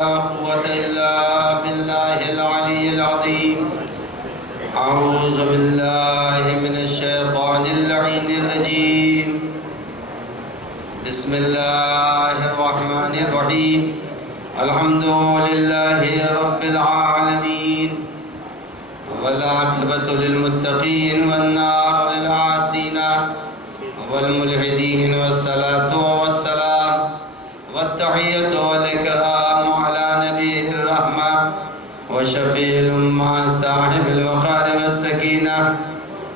لا قوة إلا بالله العلي العظيم. أعوذ بالله من الشيطان اللعين الرجيم. بسم الله الرحمن الرحيم. الحمد لله رب العالمين، والعاقبة للمتقين والنار للعاصين والملحدين، والصلاة والسلام والتحية والإكرام على نبيه الرحمة وشفيع الأمة صاحب الوقار والسكينة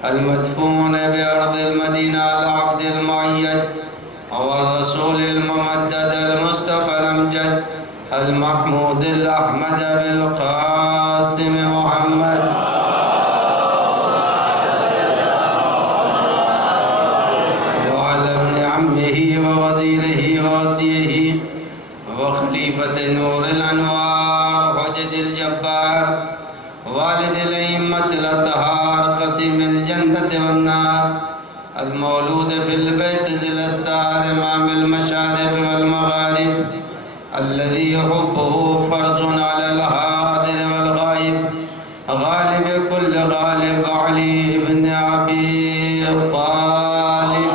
المدفون بأرض المدينة العبد المؤيد والرسول الممدد المصطفى الأمجد المحمود الأحمد بالقاسم محمد وعلى ابن عمه ووزيره ووصيه وخليفة نور الأنوار حجج الجبار والد الأئمة الأطهار قسيم الجنة والنار المولود في البيت ذي الأستار إمام المشارق والمغارب الذي حبه فرض على الحاضر والغائب غالب كل غالب علي بن أبي طالب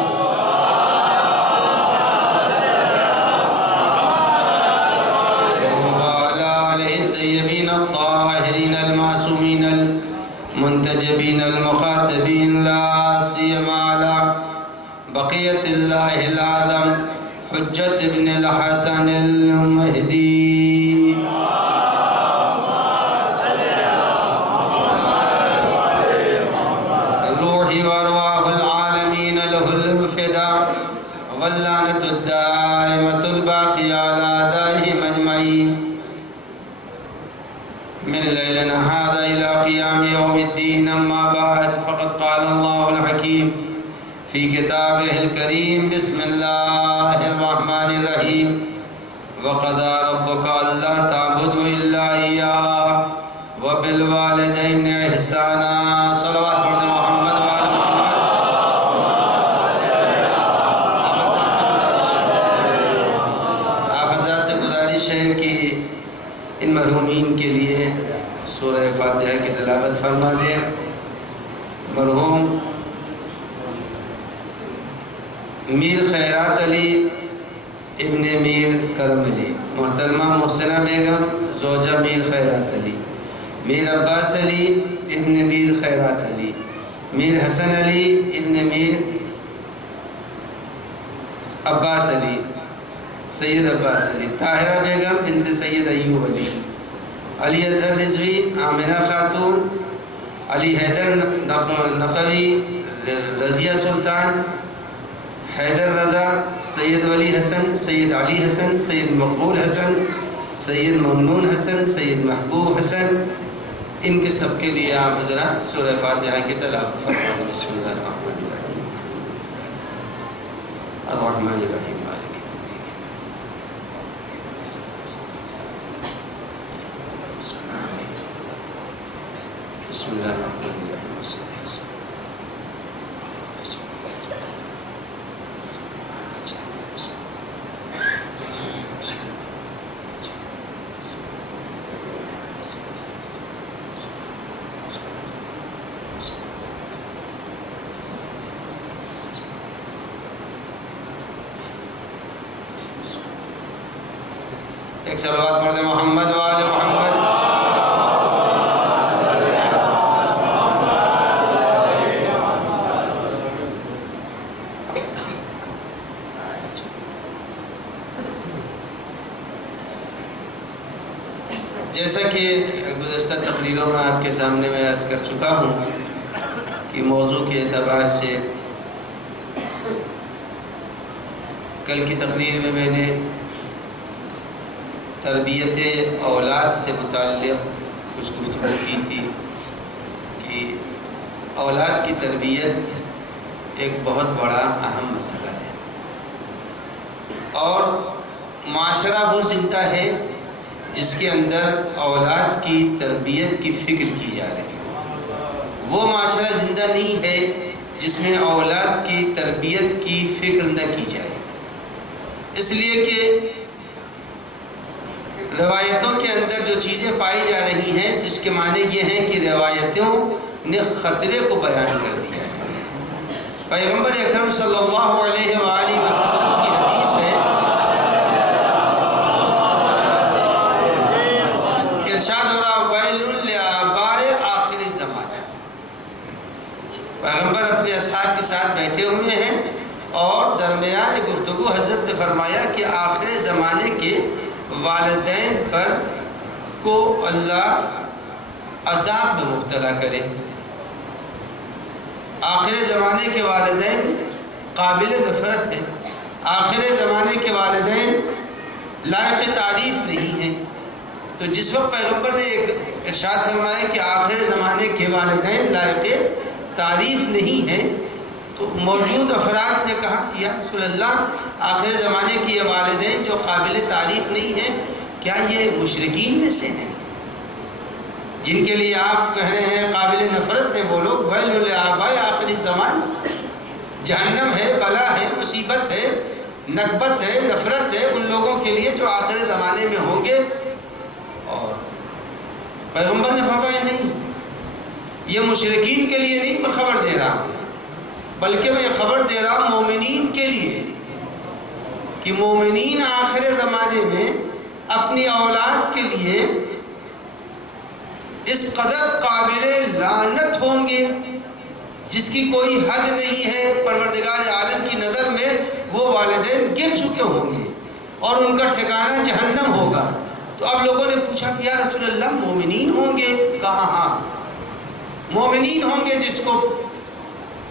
وعلى آله الطيبين الطاهرين المعصومين المنتجبين المخاطبين لا سيما على بقية الله الأعظم حجة ابن الحسن المهدي. الروح وأرواح العالمين له الفداء واللعنة الدائمة الباقية على أعدائهم أجمعين من ليلنا هذا إلى قيام يوم الدين. أما بعد، فقد قال الله الحكيم في كتابه الكريم: بسم الله الرحمن الرحيم. وقضى ربك ألا تعبدوا إلا إياه وبالوالدين إحسانا. صلوات پڑھ دیں محمد وآل محمد. آپ حضرات سے گزارش ہے کہ ان مرحومین کے لیے سورہ فاتحہ کی تلاوت فرما دیں. مرحوم میر خیرات علی ابن میر کرم علی، محترمہ محسنہ بیگم زوجہ میر خیرات علی، میر عباس علی ابن میر خیرات علی، میر حسن علی ابن میر عباس علی، سید عباس علی، طاہرہ بیگم بنت سید ایوب علی، علی اظہر رضوی، آمنہ خاتون، علی حیدر نقوی، رضیہ سلطان، حیدر رضا، سید ولی حسن، سید علی حسن، سید مقبول حسن، سید ممنون حسن، سید محبوب حسن. ان کے سب کے لیے آپ حضرات سورہ فاتحہ کی تلاوت فرمائیں. بسم اللہ الرحمن الرحیم. الرحمن الرحیم مالک یوم الدین. بسم اللہ الرحمن الرحیم. ایک صلوات پڑھ دیں محمد وآل محمد. جیسا کہ گزشتہ تقریروں میں آپ کے سامنے میں عرض کر چکا ہوں کہ موضوع کے اعتبار سے کل کی تقریر میں نے تربیت اولاد سے متعلق کچھ گفتگو کی تھی کہ اولاد کی تربیت ایک بہت بڑا اہم مسئلہ ہے، اور معاشرہ وہ زندہ ہے جس کے اندر اولاد کی تربیت کی فکر کی جا رہی ہو. وہ معاشرہ زندہ نہیں ہے جس میں اولاد کی تربیت کی فکر نہ کی جائے. اس لیے کہ روایتوں کے اندر جو چیزیں پائی جا رہی ہیں اس کے معنی یہ ہیں کہ روایتوں نے خطرے کو بیان کر دیا ہے۔ پیغمبر اکرم صلی اللہ علیہ وآلہ وسلم کی حدیث ہے، ارشاد ہو رہا ویل لآباء آخر الزمان۔ پیغمبر اپنے اصحاب کے ساتھ بیٹھے ہوئے ہیں اور درمیان گفتگو حضرت نے فرمایا کہ آخر زمانے کے والدین پر کو اللہ عذاب میں مبتلا کرے۔ آخر زمانے کے والدین قابل نفرت ہیں، آخر زمانے کے والدین لائق تعریف نہیں ہیں۔ تو جس وقت پیغمبر نے ایک ارشاد فرمایا کہ آخر زمانے کے والدین لائق تعریف نہیں ہیں، تو موجود افراد نے کہا کہ یا رسول اللہ آخر زمانے کی یہ والدین جو قابل تعریف نہیں ہیں، کیا یہ مشرکین میں سے ہیں جن کے لیے آپ کہہ رہے ہیں قابل نفرت ہیں وہ لوگ؟ ویل لآباء آخر الزمان، جہنم ہے، بلا ہے، مصیبت ہے، نکبت ہے، نفرت ہے ان لوگوں کے لیے جو آخر زمانے میں ہوں گے۔ اور پیغمبر نے فرمایا نہیں، یہ مشرکین کے لیے نہیں میں خبر دے رہا ہوں، بلکہ میں یہ خبر دے رہا ہوں مومنین کے لیے کہ مومنین آخر زمانے میں اپنی اولاد کے لیے اس قدر قابل لعنت ہوں گے جس کی کوئی حد نہیں ہے۔ پروردگار عالم کی نظر میں وہ والدین گر چکے ہوں گے اور ان کا ٹھکانہ جہنم ہوگا۔ تو اب لوگوں نے پوچھا کہ یا رسول اللہ مومنین ہوں گے؟ کہا ہاں مومنین ہوں گے جس کو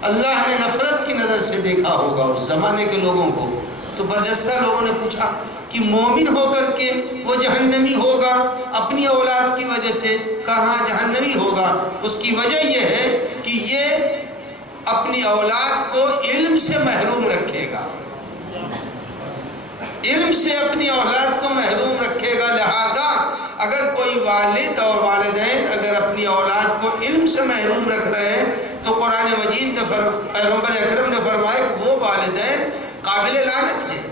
اللہ نے نفرت کی نظر سے دیکھا ہوگا اس زمانے کے لوگوں کو۔ تو برجستہ لوگوں نے پوچھا کہ مومن ہو کر کے وہ جہنمی ہوگا اپنی اولاد کی وجہ سے؟ کہاں جہنمی ہوگا؟ اس کی وجہ یہ ہے کہ یہ اپنی اولاد کو علم سے محروم رکھے گا، علم سے اپنی اولاد کو محروم رکھے گا۔ لہذا اگر کوئی والد اور والدین اگر اپنی اولاد کو علم سے محروم رکھ رہے ہیں تو قرآن مجید نے پیغمبر اکرم نے فرمایا کہ وہ والدین قابل لعنت ہیں۔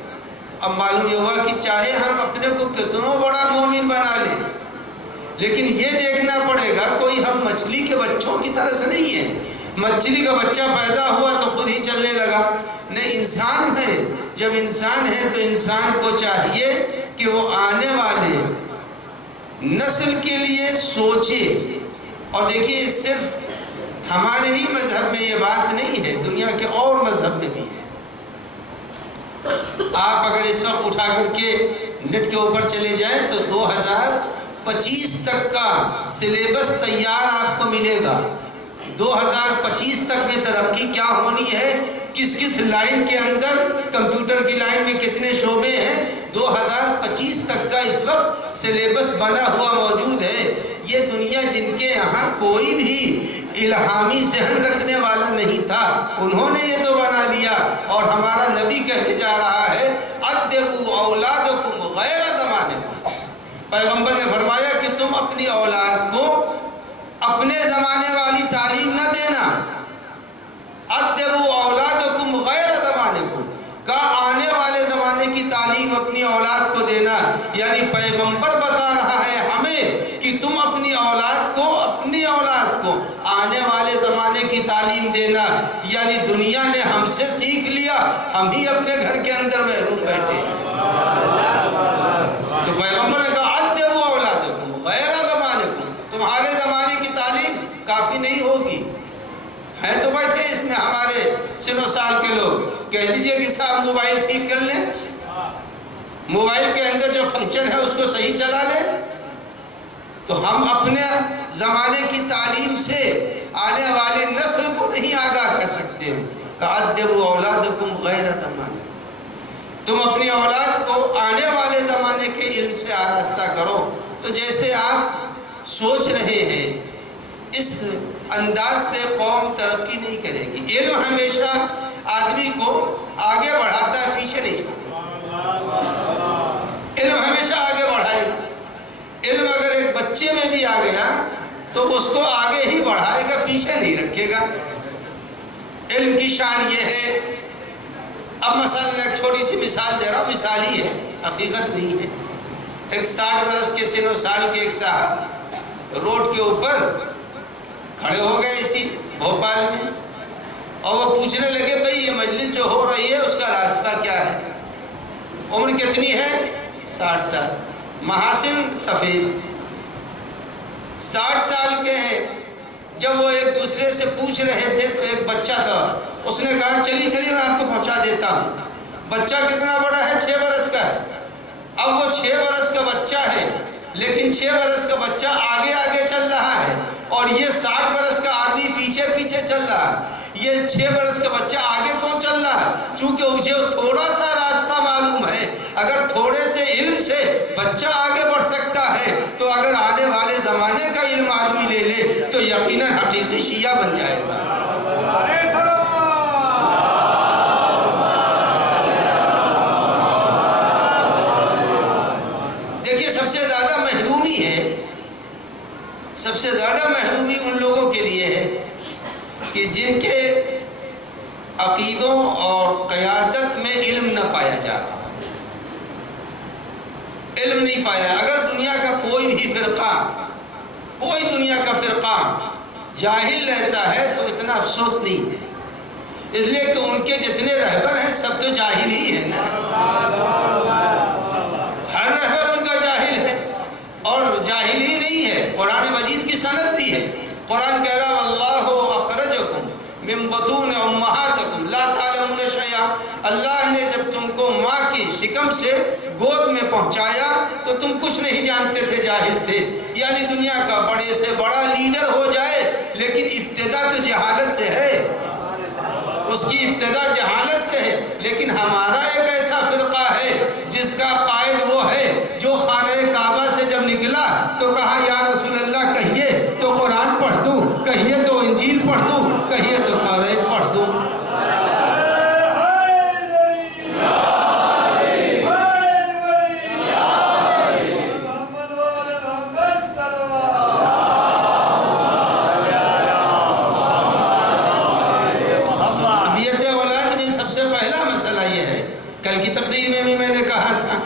اب معلوم یہ ہوا کہ چاہے ہم اپنے کو کتنوں بڑا مومن بنا لیں، لیکن یہ دیکھنا پڑے گا کوئی ہم مچھلی کے بچوں کی طرح سے نہیں ہے۔ مچھلی کا بچہ پیدا ہوا تو خود ہی چلنے لگا، نہیں، انسان ہے۔ جب انسان ہے تو انسان کو چاہیے کہ وہ آنے والے نسل کے لیے سوچے۔ اور دیکھیے صرف ہمارے ہی مذہب میں یہ بات نہیں ہے، دنیا کے اور مذہب میں بھی ہے۔ آپ اگر اس وقت اٹھا کر کے نیٹ کے اوپر چلے جائیں تو 2025 تک کا سلیبس تیار آپ کو ملے گا۔ 2025 تک میں ترقی کیا ہونی ہے، کس کس لائن کے اندر، کمپیوٹر کی لائن میں کتنے شعبے ہیں، 2025 تک کا اس وقت سلیبس بنا ہوا موجود ہے۔ یہ دنیا جن کے یہاں کوئی بھی الہامی ذہن رکھنے والا نہیں تھا انہوں نے یہ تو بنا لیا، اور ہمارا نبی کہہ کے جا رہا ہے ادبوا اولادکم غیر زمانکم۔ پیغمبر نے فرمایا کہ تم اپنی اولاد کو اپنے زمانے والی تعلیم نہ دینا، ادبوا اولادکم غیر زمانکم، کا آنے والے زمانے کی تعلیم اپنی اولاد کو دینا۔ یعنی پیغمبر بتا رہا ہے ہمیں کہ تم اپنی اولاد کو آنے والے زمانے کی تعلیم دینا۔ یعنی دنیا نے ہم سے سیکھ لیا، ہم ہی اپنے گھر کے اندر محروم بیٹھے ہیں۔ تو پیغمبر نے کہا ادبوا اولادکم غیر زمانکم، تمہارے زمانے کی تعلیم کافی نہیں ہوگی۔ ہے تو بیٹھے اس میں ہمارے سن و سال کے لوگ، کہہ دیجئے کہ صاحب موبائل ٹھیک کر لیں، موبائل کے اندر جو فنکشن ہے اس کو صحیح چلا لیں۔ تو ہم اپنے زمانے کی تعلیم سے آنے والی نسل کو نہیں آگاہ کر سکتے۔ کَأَدِّبُوا أَوْلَادَكُمْ غَيْرَ زَمَانِكُمْ، تم اپنی اولاد کو آنے والے زمانے کے علم سے آراستہ کرو۔ تو جیسے آپ سوچ رہے ہیں اس انداز سے قوم ترقی نہیں کرے گی۔ علم ہمیشہ آدمی کو آگے بڑھاتا ہے، پیچھے نہیں چھوڑتا۔ علم ہمیشہ آگے بڑھائے گا۔ علم اگر ایک بچے میں بھی آ گیا تو اس کو آگے ہی بڑھائے گا، پیچھے نہیں رکھے گا۔ علم کی شان یہ ہے، اب مثلا ایک چھوٹی سی مثال دے رہا ہوں، مثالی ہے، حقیقت نہیں ہے۔ ایک 60 برس کے سن و سال کے ایک صاحب روڈ کے اوپر کھڑے ہو گئے اسی بھوپال میں، اور وہ پوچھنے لگے بھئی یہ مجلس جو ہو رہی ہے اس کا راستہ کیا ہے؟ عمر کتنی ہے؟ 60 سال، محاسن سفید، 60 سال کے ہیں۔ جب وہ ایک دوسرے سے پوچھ رہے تھے تو ایک بچہ تھا، اس نے کہا چلیے میں آپ کو پہنچا دیتا ہوں۔ بچہ کتنا بڑا ہے؟ 6 برس کا ہے۔ اب وہ 6 برس کا بچہ ہے، لیکن 6 برس کا بچہ آگے آگے چل رہا ہے اور یہ 60 برس کا آدمی پیچھے پیچھے چل رہا ہے۔ یہ 6 برس کا بچہ آگے کون چل رہا ہے؟ چونکہ اسے تھوڑا سا راستہ معلوم ہے۔ اگر تھوڑے سے علم سے بچہ آگے بڑھ سکتا ہے تو اگر آنے والے زمانے کا علم آدمی لے لے تو یقیناً حقیقی شیعہ بن جائے گا۔ دیکھیے سب سے زیادہ محرومی ہے، سب سے زیادہ محرومی ان لوگوں کے لیے ہے کہ جن کے عقیدوں اور قیادت میں علم نہ پایا جا رہا، علم نہیں پایا۔ اگر دنیا کا کوئی بھی فرقہ، کوئی دنیا کا فرقہ جاہل رہتا ہے تو اتنا افسوس نہیں ہے، اس لیے کہ ان کے جتنے رہبر ہیں سب تو جاہل ہی ہیں نا، ہر رہبر ان کا جاہل ہے، اور جاہل ہی نہیں ہے، قرآن مجید کی سند بھی ہے۔ قرآن کہہ رہا واللہ اخرجکم من بطون امہاتکم لا تعلمون شیئا، اللہ نے جب تم کو ماں کی شکم سے گود میں پہنچایا تو تم کچھ نہیں جانتے تھے، جاہل تھے۔ یعنی دنیا کا بڑے سے بڑا لیڈر ہو جائے لیکن ابتدا تو جہالت سے ہے، اس کی ابتدا جہالت سے ہے۔ لیکن ہمارا ایک ایسا فرقہ ہے جس کا قائد وہ ہے جو خانہ کعبہ سے جب نکلا تو کہا یا رسول اللہ کہیے تو قرآن پڑھ دوں، کہیے تو انجیل پڑھ دوں، کہیے تو توریت پڑھ دوں۔ کل کی تقریر میں بھی میں نے کہا تھا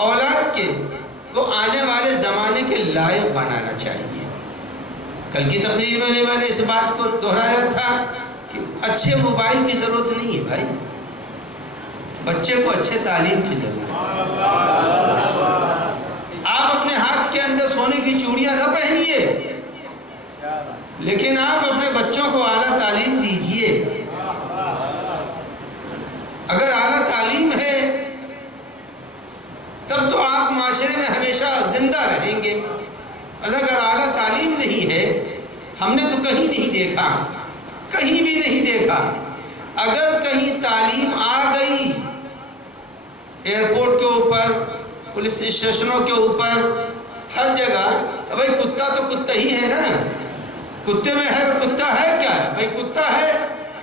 اولاد کے کو آنے والے زمانے کے لائق بنانا چاہیے۔ کل کی تقریر میں بھی میں نے اس بات کو دہرایا تھا کہ اچھے موبائل کی ضرورت نہیں ہے بھائی، بچے کو اچھے تعلیم کی ضرورت ہے۔ آپ اپنے ہاتھ کے اندر سونے کی چوڑیاں نہ پہنیے، لیکن آپ اپنے بچوں کو اعلیٰ تعلیم دیجیے۔ اگر اعلیٰ تعلیم ہے تب تو آپ معاشرے میں ہمیشہ زندہ رہیں گے، اور اگر اعلیٰ تعلیم نہیں ہے، ہم نے تو کہیں نہیں دیکھا، کہیں بھی نہیں دیکھا، اگر کہیں تعلیم آ گئی ایئرپورٹ کے اوپر، پولیس اسٹیشنوں کے اوپر، ہر جگہ، بھائی کتا تو کتا ہی ہے نا، کتے میں ہے کتا ہے کیا؟ بھائی کتا ہے،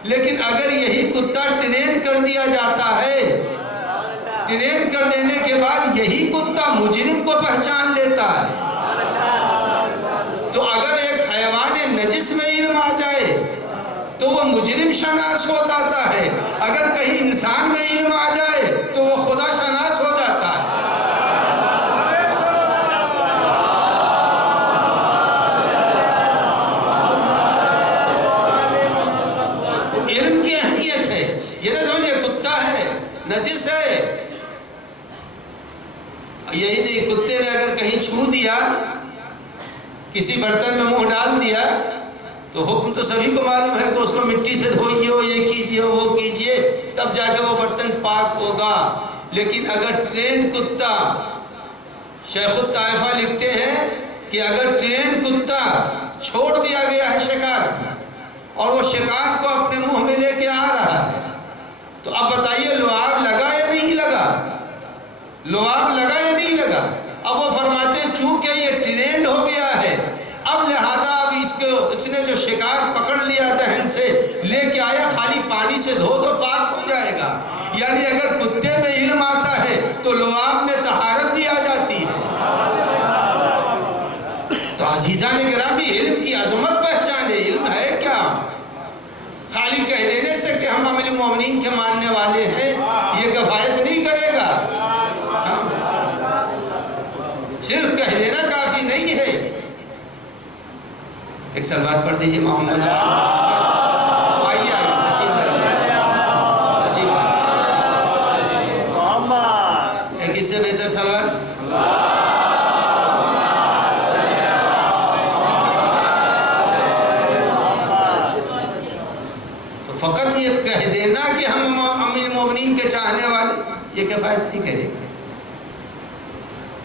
لیکن اگر یہی کتا ٹرین کر دیا جاتا ہے، ٹرین کر دینے کے بعد یہی کتا مجرم کو پہچان لیتا ہے، تو اگر ایک حیوان نجس میں علم آ جائے تو وہ مجرم شناس ہو جاتا ہے، اگر کہیں انسان میں علم آ جائے تو وہ خدا شناس ہو جاتا ہے۔ علم کی اہمیت ہے، یہ نہ سمجھے کتا ہے، نجس ہے، یہی نہیں، کتے نے اگر کہیں چھو دیا، کسی برتن میں منہ ڈال دیا تو حکم تو سبھی کو معلوم ہے کہ اس کو مٹی سے دھوئیے، وہ یہ کیجئے وہ کیجئے، تب جا کے وہ برتن پاک ہوگا۔ لیکن اگر ٹرینڈ کتا، شیخ الطائفہ لکھتے ہیں کہ اگر ٹرینڈ کتا چھوڑ دیا گیا ہے شکار اور وہ شکار کو اپنے منہ میں لے کے آ رہا ہے تو اب بتائیے لعاب لگا یا نہیں لگا؟ لعاب لگا یا نہیں لگا؟ اب وہ فرماتے ہیں چونکہ یہ ٹرینڈ ہو گیا ہے، اب لہذا اب اس نے جو شکار پکڑ لیا دہن سے لے کے آیا، خالی پانی سے دھو تو پاک ہو جائے گا۔ یعنی اگر کتے میں علم آتا ہے تو لعاب میں طہارت بھی آ جاتی ہے۔ تو عزیزان گرامی، علم کی عظمت پہچانے، علم ہے کیا؟ خالی کہہ دینے سے کہ ہم امیر المومنین کے ماننے والے ہیں یہ کفایت نہیں کرے گا۔ نہیں ہے. ایک سلوات پڑھ دیجیے محمد. آئیے تشریف محمد. ایک اس سے بہتر سلوات. تو فقط یہ کہہ دینا کہ ہم امیر المومنین کے چاہنے والے، یہ کفایت نہیں کرے گا.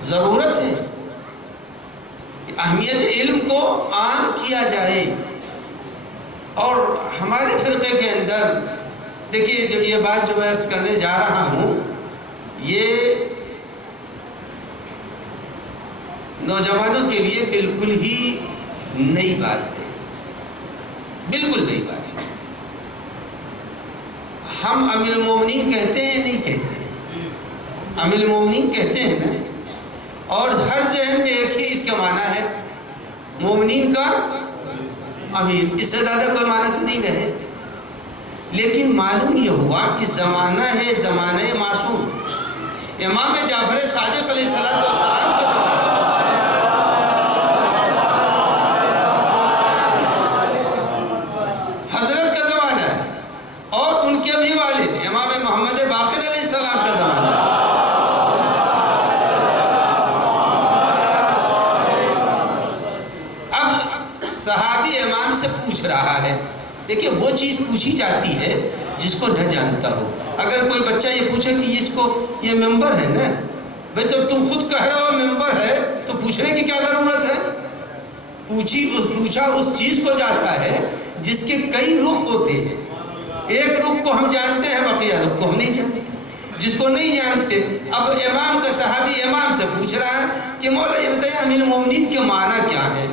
ضرورت ہے اہمیت علم کو عام کیا جائے. اور ہمارے فرقے کے اندر دیکھیے، جو یہ بات جو میں عرض کرنے جا رہا ہوں، یہ نوجوانوں کے لیے بالکل ہی نئی بات ہے، بالکل نئی بات ہے. ہم امیر المومنین کہتے ہیں نہیں کہتے؟ امیر المومنین کہتے ہیں نا. اور ہر ذہن میں ایک ہی اس کا معنی ہے، مومنین کا امیر. اس سے زیادہ کوئی معنی تو نہیں رہے. لیکن معلوم یہ ہوا کہ زمانہ ہے زمانہ معصوم، امام جعفر صادق علیہ السلام کا زمانہ، حضرت کا زمانہ ہے. اور ان کے بھی والد امام محمد باقر علیہ السلام کا زمانہ ہے. صحابی امام سے پوچھ رہا ہے. دیکھیں وہ چیز پوچھی جاتی ہے جس کو نہ جانتا ہو. اگر کوئی بچہ یہ پوچھے کہ اس کو یہ ممبر ہے نا، بھئی جب تم خود کہہ رہے ہو ممبر ہے تو پوچھنے کی کیا ضرورت ہے؟ پوچھا اس چیز کو جاتا ہے جس کے کئی رخ ہوتے ہیں. ایک رخ کو ہم جانتے ہیں، بقیہ رخ کو ہم نہیں جانتے. جس کو نہیں جانتے، اب امام کا صحابی امام سے پوچھ رہا ہے کہ مولا یہ بتائیے امیر المومنین کے معنی کیا ہے؟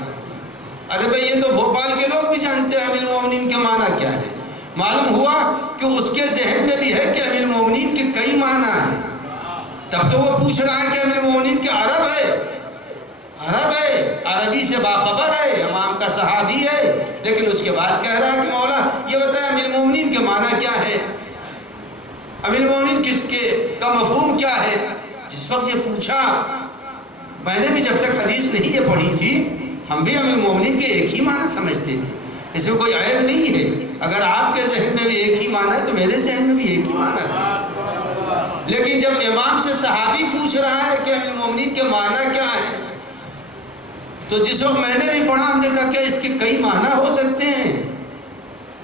ارے بھئی یہ تو بھوپال کے لوگ بھی جانتے ہیں امیر المومنین کے معنی کیا ہے. معلوم ہوا کہ اس کے ذہن میں بھی ہے کہ امیر المومنین کے کئی معنی ہیں. تب تو وہ پوچھ رہا ہے کہ امیر المومنین کے عرب ہے، عربی سے باخبر ہے، امام کا صحابی ہے. لیکن اس کے بعد کہہ رہا ہے کہ مولا یہ بتائیں امیر المومنین کے معنی کیا ہے، امیر المومنین کس کے کا مفہوم کیا ہے. جس وقت یہ پوچھا، میں نے بھی جب تک حدیث نہیں یہ پڑھی تھی، ہم بھی امیر المومنین کے ایک ہی معنی سمجھتے تھے. اس میں کوئی عیب نہیں ہے. اگر آپ کے ذہن میں بھی ایک ہی معنی ہے تو میرے ذہن میں بھی ایک ہی معنی تھا. لیکن جب امام سے صحابی پوچھ رہا ہے کہ امیر المومنین کے معنی کیا ہے، تو جس وقت میں نے بھی پڑھا، ہم نے کہا کہ اس کے کئی معنی ہو سکتے ہیں.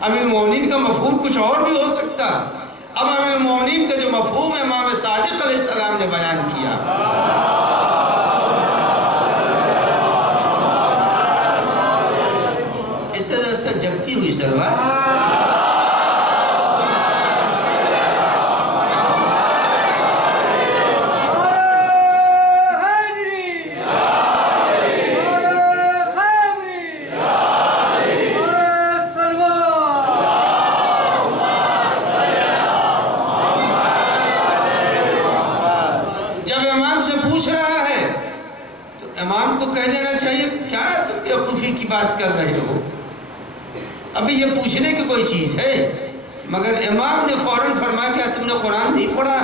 امیر المومنین کا مفہوم کچھ اور بھی ہو سکتا. اب امیر المومنین کا جو مفہوم امام صادق علیہ السلام نے بیان کیا، اس سے جگتی ہوئی سلوات. بات کر رہے ہو، ابھی یہ پوچھنے کی کوئی چیز ہے. مگر امام نے فوراً فرمایا کہ تم نے قرآن نہیں پڑھا؟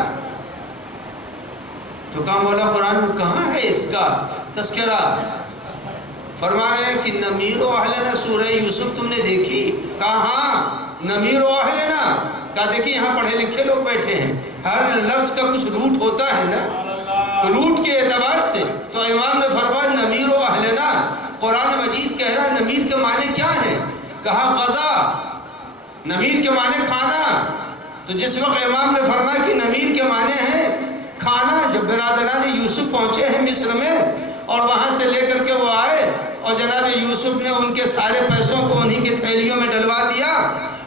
تو کہا مولا قرآن میں کہاں ہے اس کا تذکرہ؟ فرما رہے ہیں کہ نمیر و اہلنا سورہ یوسف تم نے دیکھی؟ کہا ہاں نمیر و اہلنا. کہا دیکھیں یہاں پڑھے لکھے لوگ بیٹھے ہیں، ہر لفظ کا کچھ روٹ ہوتا ہے نا، روٹ کے اعتبار سے. تو امام نے فرمایا نمیر و اہلنا. قرآن مجید کہہ رہا ہے نمیر کے معنی کیا ہے؟ کہا غذا. نمیر کے معنی کھانا. تو جس وقت امام نے فرمایا کہ نمیر کے معنی ہے کھانا، جب برادران یوسف پہنچے ہیں مصر میں اور وہاں سے لے کر کے وہ آئے اور جناب یوسف نے ان کے سارے پیسوں کو انہی کے تھیلیوں میں ڈلوا دیا،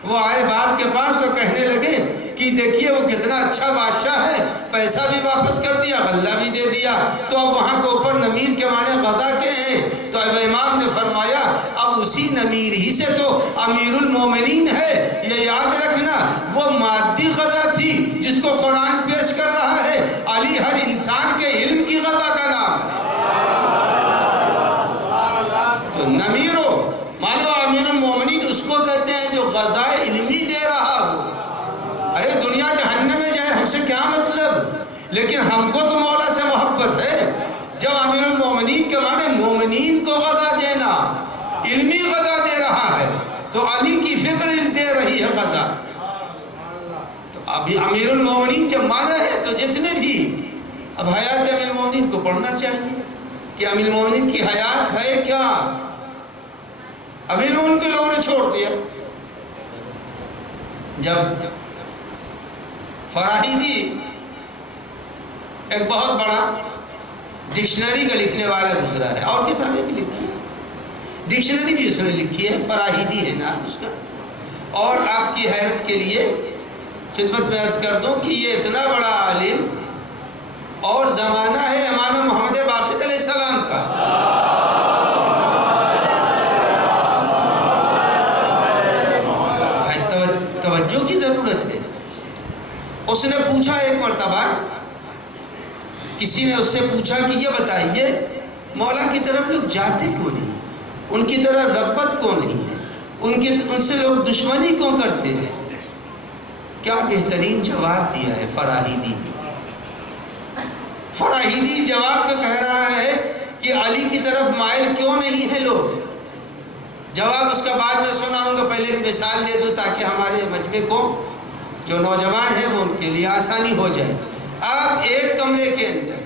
وہ آئے باپ کے پاس اور کہنے لگے کہ دیکھیے وہ کتنا اچھا بادشاہ ہے، پیسہ بھی واپس کر دیا، غلہ بھی دے دیا. تو اب وہاں کے اوپر نمیر کے معنی غذا کے ہیں. تو اب امام نے فرمایا اب اسی نمیر ہی سے تو امیر المومنین ہے. یہ یاد رکھنا وہ مادی غذا تھی جس کو قرآن پیش کر رہا ہے. علی ہر انسان کے علم کی غذا کا نام ہے. تو نمیرو مانو امیر المومنین اس کو کہتے ہیں جو غذا علمی دے رہا ہو. ارے دنیا جہنم میں جائے ہم سے کیا مطلب، لیکن ہم کو تو مولا سے محبت ہے. جب امیر المومنین کے معنی مومنین کو غذا دینا، علمی غذا دے رہا ہے، تو علی کی فکر دے رہی ہے غذا. تو ابھی امیر المومنین جب مانا ہے تو جتنے بھی اب حیات امیر المومنین کو پڑھنا چاہیے کہ امیر المومنین کی حیات ہے کیا. امیر المومنین کے لوگوں نے چھوڑ دیا. جب فراہیدی ایک بہت بڑا ڈکشنری کا لکھنے والا گزرا ہے، اور کتابیں بھی لکھی ہیں، ڈکشنری بھی اس نے لکھی ہے، فراہیدی ہے نام اس کا. اور آپ کی حیرت کے لیے خدمت میں عرض کر دوں کہ یہ اتنا بڑا عالم اور زمانہ ہے امام محمد باقر علیہ السلام کا. توجہ کی ضرورت ہے. اس نے پوچھا ایک مرتبہ، کسی نے اس سے پوچھا کہ یہ بتائیے مولا کی طرف لوگ جاتے کیوں نہیں، ان کی طرف رغبت کیوں نہیں ہے، ان سے لوگ دشمنی کیوں کرتے ہیں. کیا بہترین جواب دیا ہے فراہیدی نے. فراہیدی جواب میں کہہ رہا ہے کہ علی کی طرف مائل کیوں نہیں ہے لوگ. جواب اس کا بعد میں سناؤں گا، پہلے ایک مثال دے دوں تاکہ ہمارے مجمع کو جو نوجوان ہیں وہ ان کے لیے آسانی ہو جائے. آپ ایک کمرے کے اندر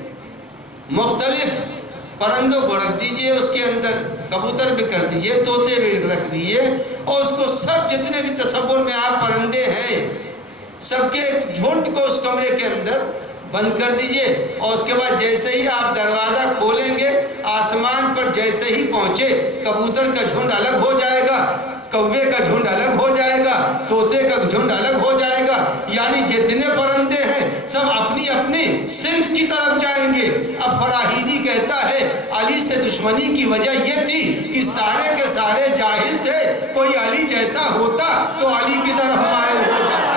مختلف پرندوں کو رکھ دیجئے، اس کے اندر کبوتر بھی کر دیجئے، طوطے بھی رکھ دیجئے، اور اس کو سب جتنے بھی تصور میں آپ پرندے ہیں سب کے جھنڈ کو اس کمرے کے اندر بند کر دیجئے. اور اس کے بعد جیسے ہی آپ دروازہ کھولیں گے آسمان پر جیسے ہی پہنچے کبوتر کا جھنڈ الگ ہو جائے گا، کوے کا جھنڈ الگ ہو جائے گا، طوطے کا جھنڈ الگ ہو جائے گا. یعنی جتنے پرندے ہیں سب اپنی اپنی صنف کی طرف جائیں گے. اب فراہیدی کہتا ہے علی سے دشمنی کی وجہ یہ تھی کہ سارے کے سارے جاہل تھے، کوئی علی جیسا ہوتا تو علی کی طرف مائل ہو جاتا.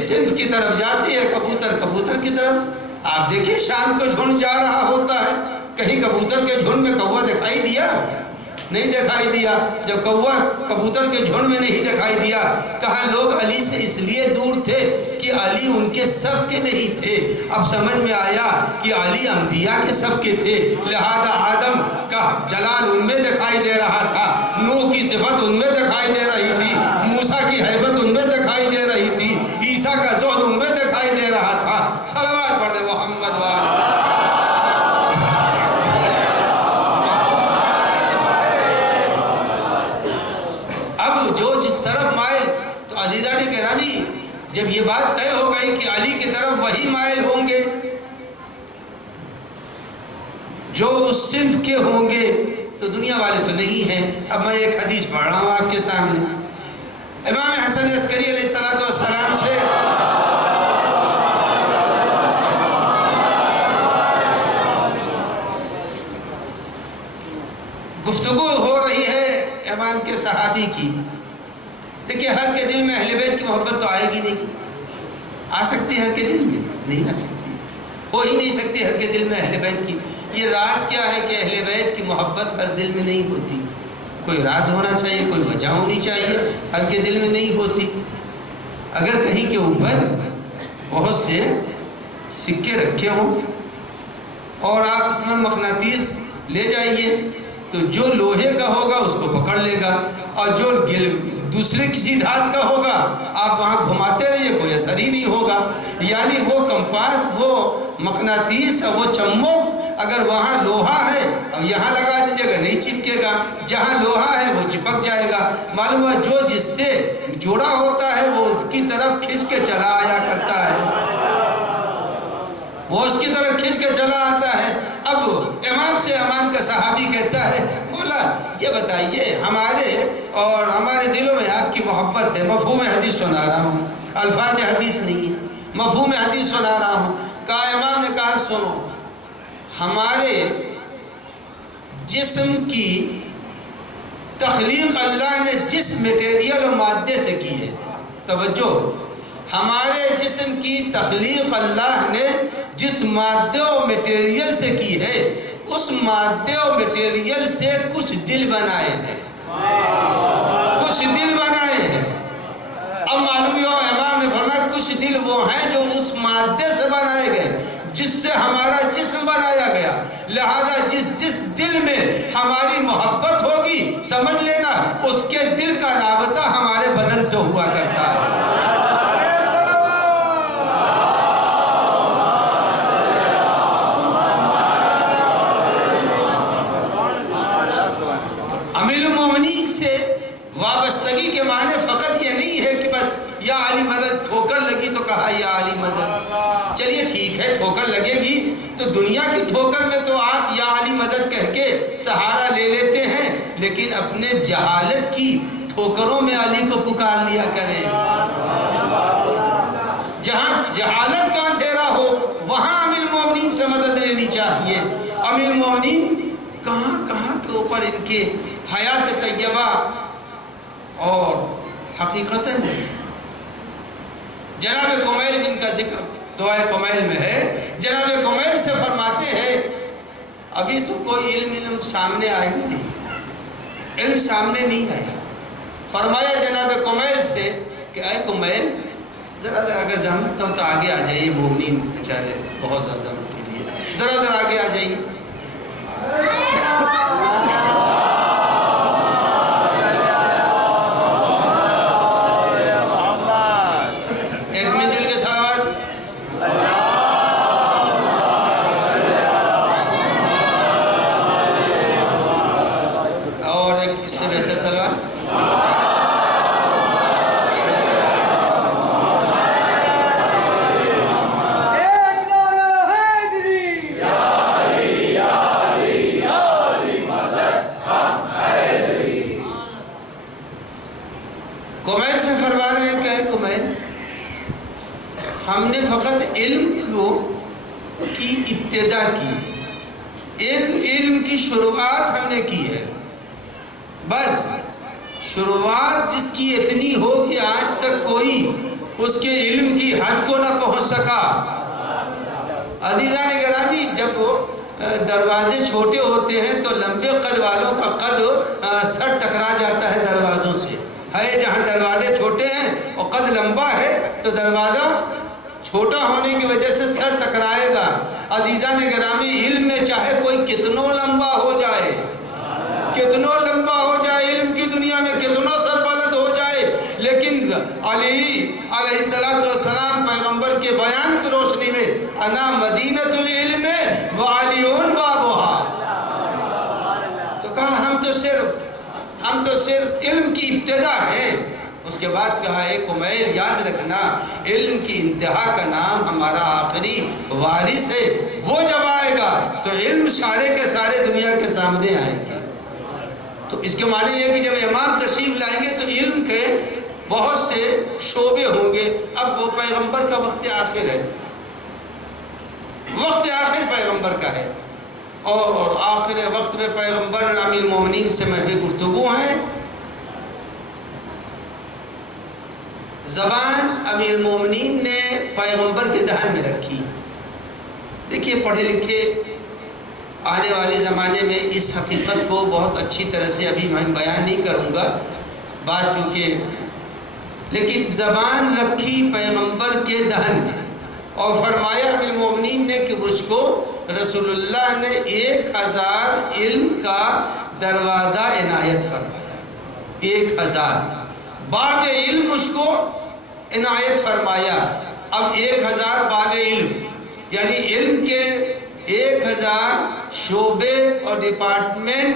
صنف کی طرف جاتی ہے، کبوتر کبوتر کی طرف. آپ دیکھیں شام کو جھنڈ جا رہا ہوتا ہے، کہیں کبوتر کے جھنڈ میں کوا دکھائی دیا؟ نہیں دکھائی دیا. جب کوا کبوتر کے جھنڈ میں نہیں دکھائی دیا، کہا لوگ علی سے اس لیے دور تھے کہ علی ان کے صف کے نہیں تھے. اب سمجھ میں آیا کہ علی انبیاء کے صف کے تھے، لہذا آدم کا جلال ان میں دکھائی دے رہا تھا، نوح کی صفت ان میں دکھائی دے رہی تھی، موسیٰ کی ہیبت ان میں دکھائی دے رہی تھی، عیسیٰ کا زہد ان میں دکھائی دے رہا تھا. صلوات پڑھ دے محمد وآلہ. اب جو جس طرف مائل، تو عزیزان گرامی جب یہ بات طے ہو گئی کہ علی کی طرف وہی مائل ہوں گے جو اس صنف کے ہوں گے، تو دنیا والے تو نہیں ہیں. اب میں ایک حدیث پڑھ رہا ہوں آپ کے سامنے، امام حسن عسکری علیہ السلام سے گفتگو ہو رہی ہے امام کے صحابی کی. دیکھیں ہر کے دل میں اہل بیت کی محبت تو آئے گی نہیں. آ سکتی ہے ہر کے دل میں؟ نہیں آ سکتی، ہو ہی نہیں سکتی ہر کے دل میں اہل بیت کی. یہ راز کیا ہے کہ اہل بیت کی محبت ہر دل میں نہیں ہوتی؟ کوئی راز ہونا چاہیے، کوئی وجہ ہونی چاہیے، ہر کے دل میں نہیں ہوتی. اگر کہیں کے اوپر بہت سے سکے رکھے ہوں اور آپ اپنا مقناطیس لے جائیے تو جو لوہے کا ہوگا اس کو پکڑ لے گا، اور جو دوسرے کسی دھات کا ہوگا آپ وہاں گھماتے رہیے کوئی اثر ہی نہیں ہوگا. یعنی وہ کمپاس، وہ مقناطیس، وہ چمک اگر وہاں لوہا ہے اب یہاں لگا دیجیے گا نہیں چپکے گا، جہاں لوہا ہے وہ چپک جائے گا. معلوم ہے جو جس سے جڑا ہوتا ہے وہ اس کی طرف کھنچ کے چلا آیا کرتا ہے، وہ اس کی طرف کھنچ کے چلا آتا ہے. اب امام کا صحابی کہتا ہے مولا یہ بتائیے ہمارے اور ہمارے دلوں میں آپ کی محبت ہے، مفہوم حدیث سنا رہا ہوں، الفاظ حدیث نہیں ہے، مفہوم حدیث سنا رہا ہوں. کہا امام نے کہا سنو، ہمارے جسم کی تخلیق اللہ نے جس میٹیریل و مادے سے کی ہے، توجہ، ہمارے جسم کی تخلیق اللہ نے جس مادے و میٹیریل سے کی ہے، اس مادے و میٹیریل سے کچھ دل بنائے ہیں، کچھ دل بنائے ہیں۔ اب معلوم ہو، امام نے فرمایا کچھ دل وہ ہیں جو اس مادے سے بنائے گئے جس سے ہمارا جسم بنایا گیا، لہذا جس دل میں ہماری محبت ہوگی، سمجھ لینا اس کے دل کا رابطہ ہمارے بدن سے ہوا کرتا ہے۔ امیر المومنین سے وابستگی کے معنی فقط یہ نہیں ہے کہ بس یا علی مدد، ٹھوکر لگی تو کہا یا علی مدد، چلیے ٹھیک ہے ٹھوکر لگے گی تو دنیا کی ٹھوکر میں تو آپ یا علی مدد کہہ کے سہارا لے لیتے ہیں، لیکن اپنے جہالت کی ٹھوکروں میں علی کو پکار لیا کریں۔ جہاں جہالت کا اندھیرا ہو وہاں امیر المومنین سے مدد لینی چاہیے۔ امیر المومنین کہاں کہاں کے اوپر ان کے حیات طیبہ اور حقیقتاً جناب کمیل جن کا ذکر دعائے کمیل میں ہے، جناب کمیل سے فرماتے ہیں ابھی تو کوئی علم سامنے آیا نہیں، علم سامنے نہیں آیا۔ فرمایا جناب کمیل سے کہ اے کمیل ذرا اگر زحمت ہو تو آگے آ جائیے، مومنین بیچارے بہت زیادہ ان کے لیے، ذرا آگے آ جائیے۔ ہم نے فقط علم کی ابتدا کی، علم کی شروعات ہم نے کی ہے، بس شروعات جس کی اتنی ہو کہ آج تک کوئی اس کے علم کی حد کو نہ پہنچ سکا۔ عزیزان گرامی، جب دروازے چھوٹے ہوتے ہیں تو لمبے قد والوں کا قد سر ٹکرا جاتا ہے دروازوں سے، ہے جہاں دروازے چھوٹے ہیں اور قد لمبا ہے تو دروازہ چھوٹا ہونے کی وجہ سے سر ٹکرائے گا۔ عزیزان گرامی، علم میں چاہے کوئی کتنوں لمبا ہو جائے، کتنوں لمبا ہو جائے، علم کی دنیا میں کتنوں سربلند ہو جائے، لیکن علی علیہ السلام پیغمبر کے بیان کی روشنی میں انا مدینۃ العلم وعلیون بابھا، تو کہا ہم تو صرف علم کی ابتدا ہے۔ اس کے بعد کہا اے کمیل یاد رکھنا، علم کی انتہا کا نام ہمارا آخری وارث ہے، وہ جب آئے گا تو علم سارے کے سارے دنیا کے سامنے آئیں گے۔ تو اس کے معنی یہ کہ جب امام تشریف لائیں گے تو علم کے بہت سے شعبے ہوں گے۔ اب وہ پیغمبر کا وقت آخر ہے، وقت آخر پیغمبر کا ہے، اور آخر وقت میں پیغمبر امیر المومنین سے محو گفتگو ہیں۔ زبان امیر المومنین نے پیغمبر کے دہن میں رکھی۔ دیکھیے پڑھے لکھے آنے والے زمانے میں اس حقیقت کو بہت اچھی طرح سے ابھی میں بیان نہیں کروں گا بات چونکہ، لیکن زبان رکھی پیغمبر کے دہن میں، اور فرمایا امیر المومنین نے کہ مجھ کو رسول اللہ نے 1000 علم کا دروازہ عنایت فرمایا، 1000 باب علم مجھ کو عنایت فرمایا۔ اب 1000 باب علم یعنی علم کے 1000 شعبے اور ڈپارٹمنٹ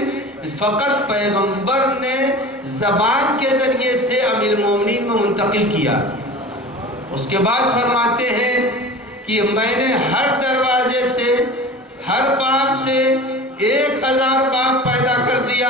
فقط پیغمبر نے زبان کے ذریعے سے امیر المومنین میں منتقل کیا۔ اس کے بعد فرماتے ہیں کہ میں نے ہر دروازے سے، ہر باب سے 1000 باپ پیدا کر دیا۔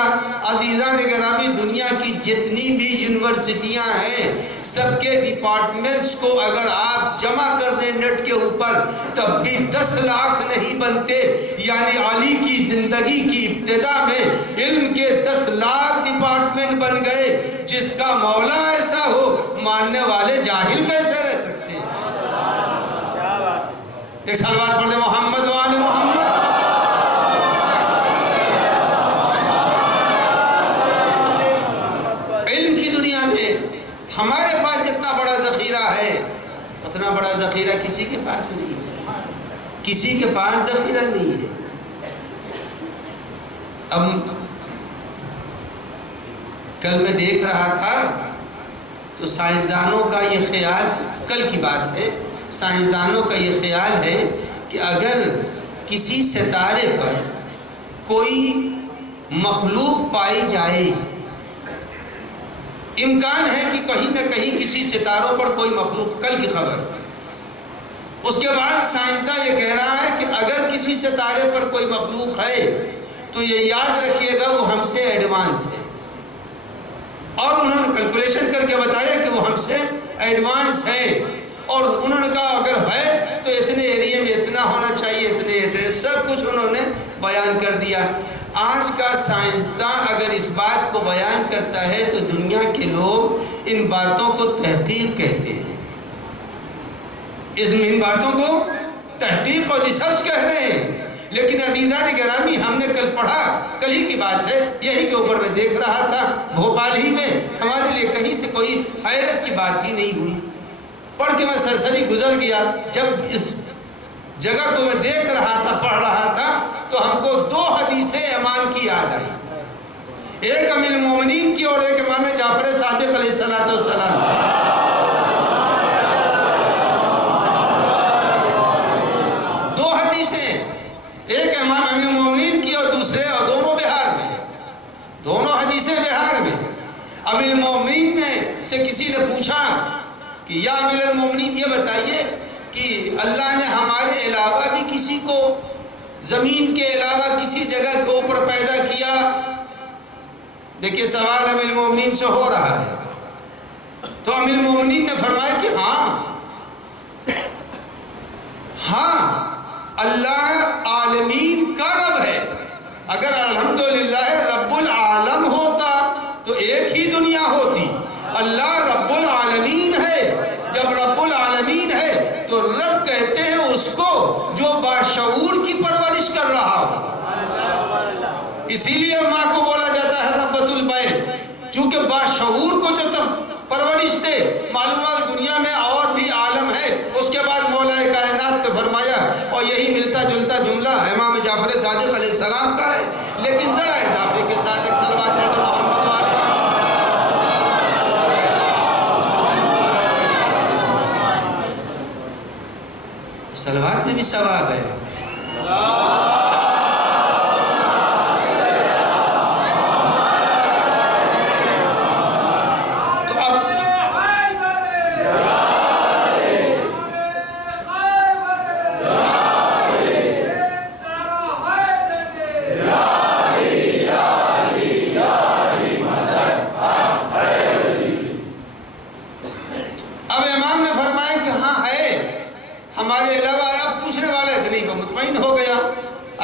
عزیزان گرامی، دنیا کی جتنی بھی یونیورسٹیاں ہیں سب کے ڈپارٹمنٹس کو اگر آپ جمع کر دیں نیٹ کے اوپر تب بھی 10 لاکھ نہیں بنتے۔ یعنی علی کی زندگی کی ابتدا میں علم کے 10 لاکھ ڈپارٹمنٹ بن گئے۔ جس کا مولا ایسا ہو ماننے والے جاہل کیسے رہ سکتے ہیں؟ ایک صلوات پڑھ دیں محمد وآل محمد۔ علم کی دنیا میں ہمارے پاس جتنا بڑا ذخیرہ ہے اتنا بڑا ذخیرہ کسی کے پاس نہیں ہے، کسی کے پاس ذخیرہ نہیں ہے۔ اب کل میں دیکھ رہا تھا تو سائنسدانوں کا یہ خیال، کل کی بات ہے، سائنسدانوں کا یہ خیال ہے کہ اگر کسی ستارے پر کوئی مخلوق پائی جائے، امکان ہے کہ کہیں نہ کہیں کسی ستاروں پر کوئی مخلوق، کل کی خبر۔ اس کے بعد سائنسداں یہ کہہ رہا ہے کہ اگر کسی ستارے پر کوئی مخلوق ہے تو یہ یاد رکھیے گا وہ ہم سے ایڈوانس ہے، اور انہوں نے کیلکولیشن کر کے بتایا کہ وہ ہم سے ایڈوانس ہے، اور انہوں نے کہا اگر ہے تو اتنے ایریا میں اتنا ہونا چاہیے، اتنے سب کچھ انہوں نے بیان کر دیا۔ آج کا سائنسداں اگر اس بات کو بیان کرتا ہے تو دنیا کے لوگ ان باتوں کو تحقیق کہتے ہیں، ان باتوں کو تحقیق اور ریسرچ کہہ رہے ہیں۔ لیکن عزیزان گرامی، ہم نے کل پڑھا، کل ہی کی بات ہے، یہی کے اوپر میں دیکھ رہا تھا، بھوپال ہی میں، ہمارے لیے کہیں سے کوئی حیرت کی بات ہی نہیں ہوئی۔ پڑھ کے میں سرسری گزر گیا۔ جب اس جگہ کو میں دیکھ رہا تھا، پڑھ رہا تھا، تو ہم کو 2 حدیثیں امام کی یاد آئی، ایک امیر المومنین کی اور ایک امام جعفر صادق علیہ السلام۔ دو حدیثیں، ایک امام امیر المومنین کی اور دوسرے، اور دونوں بہار میں، دونوں حدیثیں بہار میں۔ امیر المومنین سے کسی نے پوچھا کہ یا امیر المومنین یہ بتائیے کہ اللہ نے ہمارے علاوہ بھی کسی کو زمین کے علاوہ کسی جگہ کے اوپر پیدا کیا؟ دیکھیے سوال امیر المومنین سے ہو رہا ہے، تو امیر المومنین نے فرمایا کہ ہاں اللہ عالمین کا رب ہے۔ اگر الحمدللہ رب العالم ہوتا تو ایک ہی دنیا ہوتی۔ اللہ رب العالمین ہے۔ جب رب العالمین ہے تو رب کہتے ہیں اس کو جو باشعور کی پرورش کر رہا ہو۔ اسی لیے ماں کو بولا جاتا ہے ربۃ البیت، چونکہ باشعور کو جو پرورش دے۔ معلومات دنیا میں اور بھی عالم ہے۔ اس کے بعد مولا کائنات نے فرمایا، اور یہی ملتا جلتا جملہ امام جعفر صادق علیہ السلام کا ہے، لیکن ذرا اضافے کے ساتھ ایک صلوات پڑھ دو محمد وآل محمد۔ صلوات میں بھی ثواب ہے۔ تو اب امام نے فرمایا کہ ہاں ہے، ہمارے علاوہ اب پوچھنے والا اتنی کو مطمئن ہو گیا۔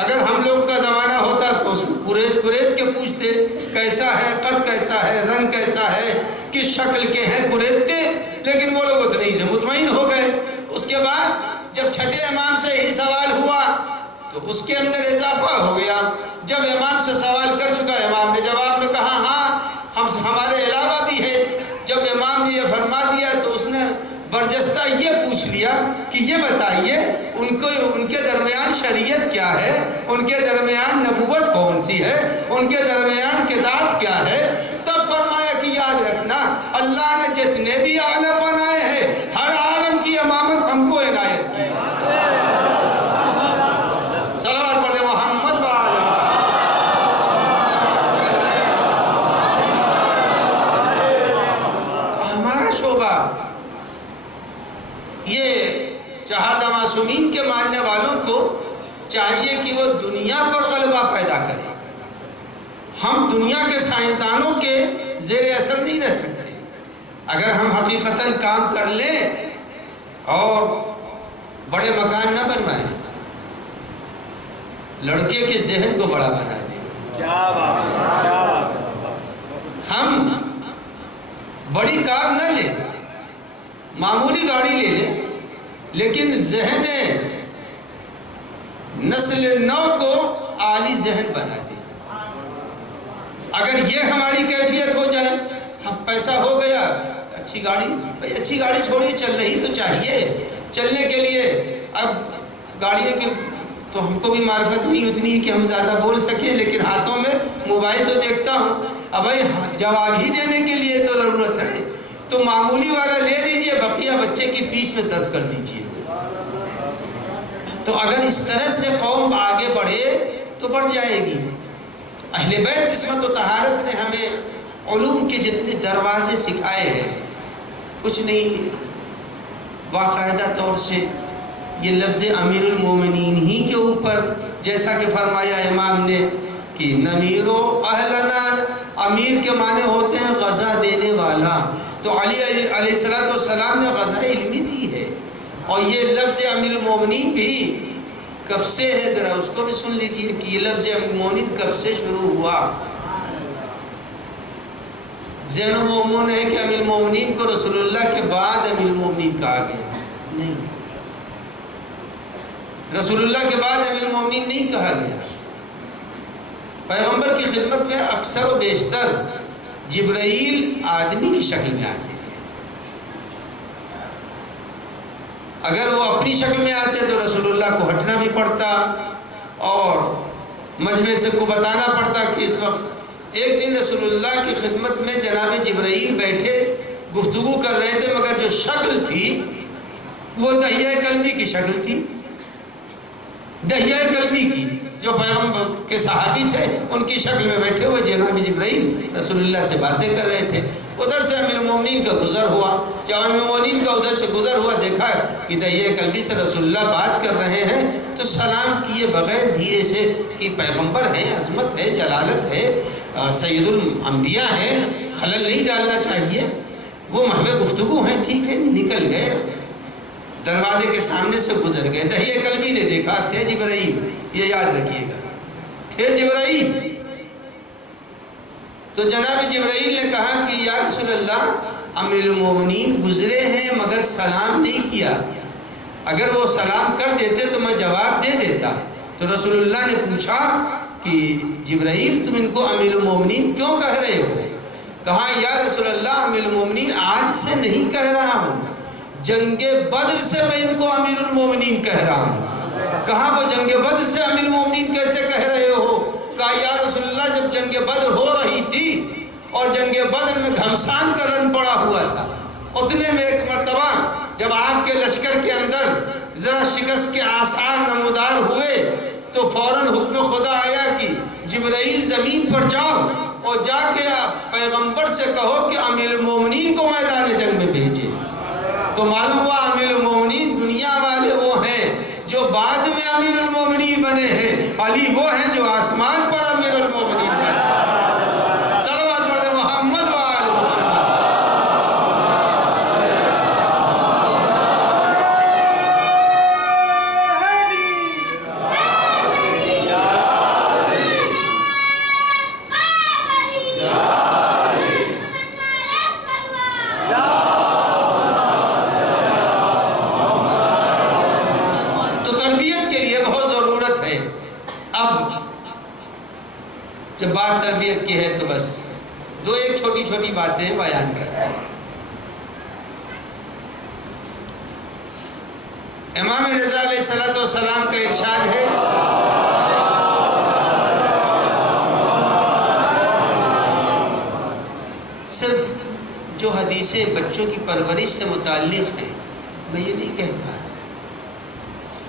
اگر ہم لوگ کا زمانہ ہوتا تو اس گریز کے پوچھتے کیسا ہے، قد کیسا ہے، رنگ کیسا ہے، کس شکل کے ہیں، گریزتے، لیکن وہ لوگ اتنی سے مطمئن ہو گئے۔ اس کے بعد جب چھٹے امام سے یہی سوال ہوا تو اس کے اندر اضافہ ہو گیا۔ جب امام سے سوال کر چکا، امام نے جواب میں کہا ہاں ہمارے علاوہ بھی ہے۔ جب امام نے یہ فرما دیا تو اس نے برجستہ یہ پوچھ لیا کہ یہ بتائیے ان کے درمیان شریعت کیا ہے، ان کے درمیان نبوت کون سی ہے، ان کے درمیان کتاب کیا ہے؟ تب فرمایا کہ یاد رکھنا اللہ نے جتنے بھی عالم بنائے ہیں ہر عالم کی امامت ہم کو عنایت کی۔ صلوات پڑھ دیں محمد وآل محمد۔ تو ہمارا شعبہ یہ چہاردہ معصومین کے ماننے والوں کو چاہیے کہ وہ دنیا پر غلبہ پیدا کرے۔ ہم دنیا کے سائنسدانوں کے زیر اثر نہیں رہ سکتے۔ اگر ہم حقیقتاً کام کر لیں اور بڑے مکان نہ بنوائیں، لڑکے کے ذہن کو بڑا بنا دیں۔ کیا بات! ہم بڑی کار نہ لیں، معمولی گاڑی لے لیں، لیکن ذہن نسل نو کو عالی ذہن بنا دیں۔ اگر یہ ہماری کیفیت ہو جائے، ہم پیسہ ہو گیا، اچھی گاڑی، بھئی اچھی گاڑی چھوڑیے، چل رہی تو چاہیے۔ چلنے کے لیے اب گاڑیوں کی تو ہم کو بھی معرفت نہیں اتنی کہ ہم زیادہ بول سکیں، لیکن ہاتھوں میں موبائل تو دیکھتا ہوں۔ اب بھائی جواب ہی دینے کے لیے تو ضرورت ہے، تو معمولی والا لے لیجئے، بقیہ بچے کی فیس میں صرف کر دیجئے۔ تو اگر اس طرح سے قوم آگے بڑھے تو بڑھ جائے گی۔ اہل بیت عصمت و طہارت نے ہمیں علوم کے جتنے دروازے سکھائے ہیں، کچھ نہیں، باقاعدہ طور سے یہ لفظ امیر المومنین ہی کے اوپر، جیسا کہ فرمایا امام نے کہ نمیرو اہلنا، امیر کے معنی ہوتے ہیں غزہ دینے والا، تو علی علیہ السلام نے غزہ علمی دی ہے۔ اور یہ لفظ امیر المومنین بھی کب سے ہے، ذرا اس کو بھی سن لیجئے کہ یہ لفظ امیر المومنین کب سے شروع ہوا۔ ذہن و مومن ہے کہ امیر المومنین کو رسول اللہ کے بعد امیر المومنین کہا گیا، نہیں، رسول اللہ کے بعد امیر المومنین نہیں کہا گیا۔ پیغمبر کی خدمت میں اکثر و بیشتر جبرائیل آدمی کی شکل میں آتے تھے۔ اگر وہ اپنی شکل میں آتے تو رسول اللہ کو ہٹنا بھی پڑتا اور مجمع سے کو بتانا پڑتا کہ اس وقت ایک دن رسول اللہ کی خدمت میں جناب جبرائیل بیٹھے گفتگو کر رہے تھے، مگر جو شکل تھی وہ دحیہ کلبی کی شکل تھی، دحیہ کلبی کی، جو پیغمبر کے صحابی تھے ان کی شکل میں بیٹھے ہوئے جناب جبرائیل رسول اللہ سے باتیں کر رہے تھے۔ ادھر سے امیر المومنین کا گزر ہوا، جب امیر المومنین کا ادھر سے گزر ہوا، دیکھا کہ دحیہ کلبی سے رسول اللہ بات کر رہے ہیں، تو سلام کیے بغیر دھیرے سے کہ پیغمبر ہیں، عظمت ہے، جلالت ہے، سید الانبیاء ہیں، خلل نہیں ڈالنا چاہیے، وہ محو گفتگو ہیں، ٹھیک ہے، نکل گئے، دروازے کے سامنے سے گزر گئے۔ دحیہ کلبی نے دیکھا، تھے جبرائیل، یہ یاد رکھیے گا، تھے جبرائیل۔ تو جناب جبرائیل نے کہا کہ یا رسول اللہ، امیر المومنین گزرے ہیں مگر سلام نہیں کیا، اگر وہ سلام کر دیتے تو میں جواب دے دیتا۔ تو رسول اللہ نے پوچھا کہ جبرائیل تم ان کو امیر المومنین کیوں کہہ رہے ہو؟ کہا یا رسول اللہ، امیر المومنین آج سے نہیں کہہ رہا ہوں، جنگ بدر سے میں ان کو امیر المومنین کہہ رہا ہوں۔ کہا وہ جنگ بدر سے امیر المومنین کیسے کہہ رہے ہو؟ کہا یا رسول اللہ، جب جنگ بدر ہو رہی تھی اور جنگ بدر میں گھمسان کا رن پڑا ہوا تھا، اتنے میں ایک مرتبہ جب آپ کے لشکر کے اندر ذرا شکست کے آثار نمودار ہوئے تو فوراً حکم خدا آیا کہ جبرائیل زمین پر جاؤ اور جا کے پیغمبر سے کہو کہ امیر المومنین کو میدان جنگ میں بھیجے۔ تو معلوم ہوا امیر المومنین دنیا والے وہ ہیں جو بعد میں امیر المومنین بنے ہیں، علی وہ ہیں جو آسمان پر امیر المومنین بنے۔ صلوات پڑھیں محمد و آل محمد۔ جب بات تربیت کی ہے تو بس دو ایک چھوٹی چھوٹی باتیں بیان کرتے ہیں۔ امام رضا علیہ السلام کا ارشاد ہے، صرف جو حدیثیں بچوں کی پرورش سے متعلق ہیں، میں یہ نہیں کہتا،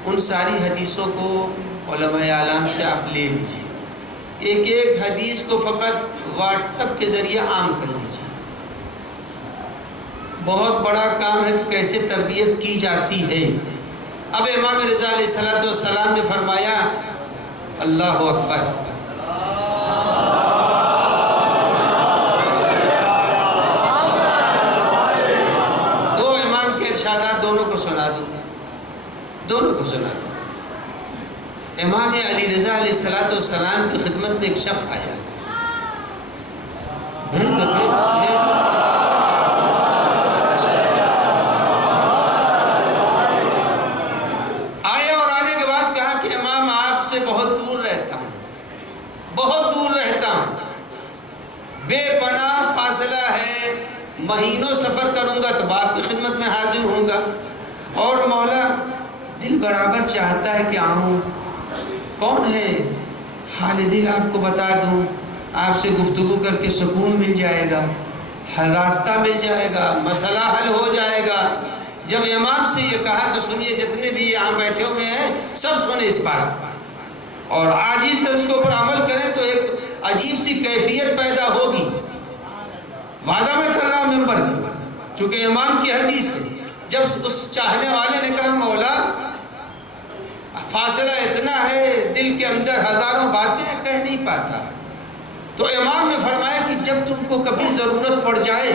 ان ساری حدیثوں کو علماء اعلام سے آپ لے لیجیے، ایک ایک حدیث کو فقط واٹس ایپ کے ذریعے عام کر لیجیے۔ بہت بڑا کام ہے کہ کیسے تربیت کی جاتی ہے، اب امام رضا علیہ السلام نے فرمایا اللہ اکبر، دو امام کے ارشادات دونوں کو سنا دو، دونوں کو سنا دو۔ امام علی رضا علیہ السلام کی خدمت میں ایک شخص آیا، اور آنے کے بعد کہا کہ امام آپ سے بہت دور رہتا ہوں، بہت دور رہتا ہوں، بے پناہ فاصلہ ہے، مہینوں سفر کروں گا تو آپ کی خدمت میں حاضر ہوں گا، اور مولا دل برابر چاہتا ہے کہ آؤں۔ کون ہے؟ حال دل آپ کو بتا دوں، آپ سے گفتگو کر کے سکون مل جائے گا، راستہ مل جائے گا، مسئلہ حل ہو جائے گا۔ جب امام سے یہ کہا تو سنیے، جتنے بھی یہاں بیٹھے ہوئے ہیں سب سنیں اس بات، اور آج ہی سے اس کے اوپر عمل کریں تو ایک عجیب سی کیفیت پیدا ہوگی۔ وعدہ میں کر رہا ہوں ممبر کی، چونکہ امام کی حدیث ہے۔ جب اس چاہنے والے نے کہا مولا فاصلہ اتنا ہے، دل کے اندر ہزاروں باتیں کہہ نہیں پاتا، تو امام نے فرمایا کہ جب تم کو کبھی ضرورت پڑ جائے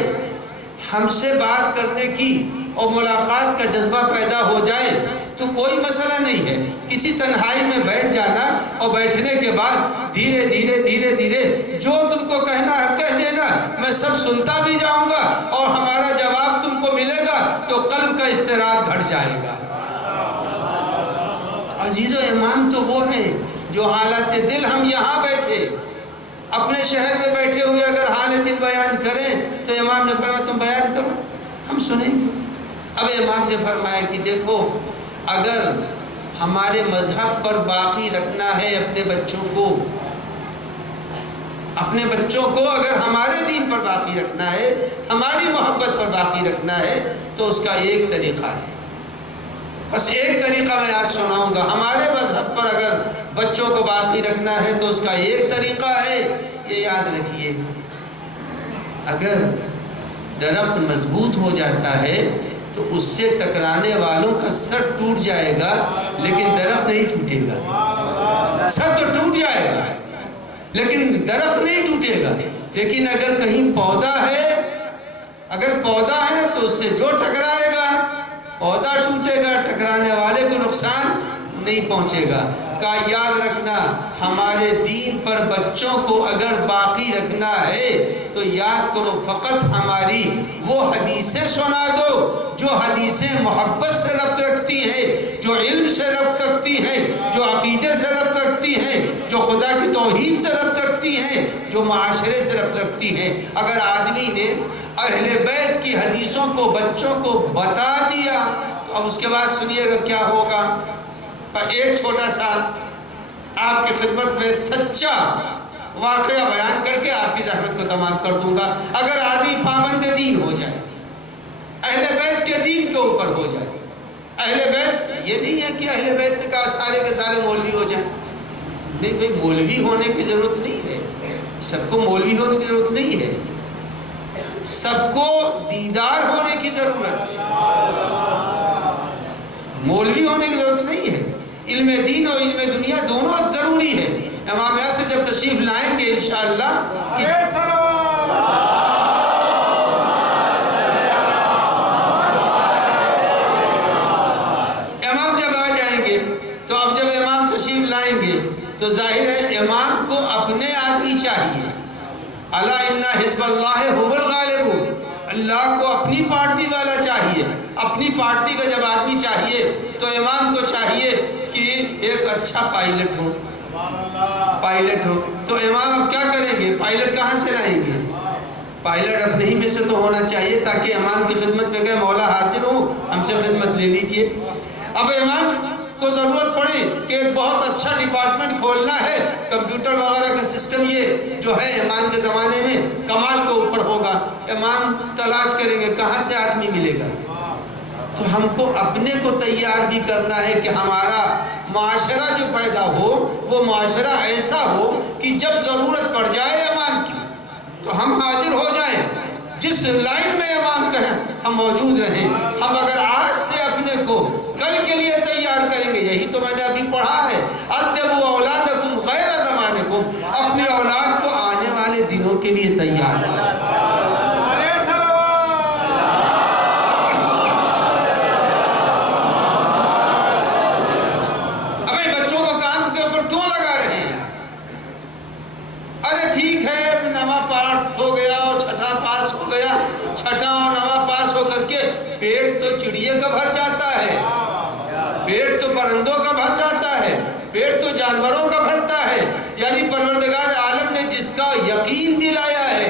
ہم سے بات کرنے کی اور ملاقات کا جذبہ پیدا ہو جائے تو کوئی مسئلہ نہیں ہے، کسی تنہائی میں بیٹھ جانا، اور بیٹھنے کے بعد دھیرے دھیرے دھیرے دھیرے جو تم کو کہنا ہے کہہ دینا، میں سب سنتا بھی جاؤں گا اور ہمارا جواب تم کو ملے گا تو قلب کا اضطراب گھٹ جائے گا۔ عزیزو، امام تو وہ ہیں جو حالات دل ہم یہاں بیٹھے اپنے شہر میں بیٹھے ہوئے اگر حال دل بیان کریں تو امام نے فرمایا تم بیان کرو، ہم سنیں گے۔ اب امام نے فرمایا کہ دیکھو، اگر ہمارے مذہب پر باقی رکھنا ہے اپنے بچوں کو اگر ہمارے دین پر باقی رکھنا ہے، ہماری محبت پر باقی رکھنا ہے تو اس کا ایک طریقہ ہے، بس ایک طریقہ میں آج سناؤں گا۔ ہمارے مذہب پر اگر بچوں کو باقی رکھنا ہے تو اس کا ایک طریقہ ہے، یہ یاد رکھیے، اگر درخت مضبوط ہو جاتا ہے تو اس سے ٹکرانے والوں کا سر ٹوٹ جائے گا لیکن درخت نہیں ٹوٹے گا۔ سر تو ٹوٹ جائے گا لیکن درخت نہیں ٹوٹے گا۔ لیکن اگر کہیں پودا ہے تو اس سے جو ٹکرائے گا پودا ٹوٹے گا، ٹکرانے والے کو نقصان نہیں پہنچے گا۔ کا یاد رکھنا، ہمارے دین پر بچوں کو اگر باقی رکھنا ہے تو یاد کرو فقط ہماری وہ حدیثیں سنا دو جو حدیثیں محبت سے ربط رکھتی ہیں، جو علم سے ربط رکھتی ہیں، جو عقیدے سے ربط رکھتی ہیں، جو خدا کی توحید سے ربط رکھتی ہیں، جو معاشرے سے ربط رکھتی ہیں۔ اگر آدمی نے اہل بیت کی حدیثوں کو بچوں کو بتا دیا تو اب اس کے بعد سنیے گا کیا ہوگا۔ ایک چھوٹا سا آپ کی خدمت میں سچا واقعہ بیان کر کے آپ کی زحمت کو تمام کر دوں گا۔ اگر آدمی پابند دین ہو جائے، اہل بیت کے دین کے اوپر ہو جائے، اہل بیت یہ نہیں ہے کہ اہل بیت نے کہا سارے کے سارے مولوی ہو جائیں، نہیں بھائی، مولوی ہونے کی ضرورت نہیں ہے، سب کو مولوی ہونے کی ضرورت نہیں ہے، سب کو دیدار ہونے کی ضرورت ہے، مولوی ہونے کی ضرورت نہیں ہے۔ علم دین اور علم دنیا دونوں ضروری ہے۔ امام یاسر جب تشریف لائیں گے انشاءاللہ، امام جب آ جائیں گے تو اب جب امام تشریف لائیں گے تو ظاہر ہے امام کو اپنے آدمی چاہیے، الا ان حزب اللہ هم الغالبون، اللہ کو اپنی پارٹی والا چاہیے، اپنی پارٹی کا جب آدمی چاہیے تو امام کو چاہیے کہ ایک اچھا پائلٹ ہو، تو امام اب کیا کریں گے؟ پائلٹ کہاں سے لائیں گے؟ پائلٹ اپنے ہی میں سے تو ہونا چاہیے تاکہ امام کی خدمت میں کہے مولا حاضر ہو، ہم سے خدمت لے لیجئے۔ اب امام کو ضرورت پڑی کہ ایک بہت اچھا ڈپارٹمنٹ کھولنا ہے، کمپیوٹر وغیرہ کا سسٹم یہ جو ہے امام کے زمانے میں کمال کے اوپر ہوگا، امام تلاش کریں گے کہاں سے آدمی ملے گا۔ تو ہم کو اپنے کو تیار بھی کرنا ہے کہ ہمارا معاشرہ جو پیدا ہو وہ معاشرہ ایسا ہو کہ جب ضرورت پڑ جائے امام کی تو ہم حاضر ہو جائیں، جس لائن میں امام کہیں ہم موجود رہیں۔ ہم اگر آج سے اپنے کو کل کے لیے تیار یہی تو میں نے ابھی پڑھا ہے، ادبوا اولادکم غیر زمانکم، اپنے اولاد کو آنے والے دنوں کے لیے تیار کرو۔ چھٹا اور نواں پاس ہو کر کے پیٹ تو چڑیے کا بھر جاتا ہے، پیٹ تو پرندوں کا بھر جاتا ہے، پیٹ تو جانوروں کا بھرتا ہے۔ یعنی پروردگار عالم نے جس کا یقین دلایا ہے،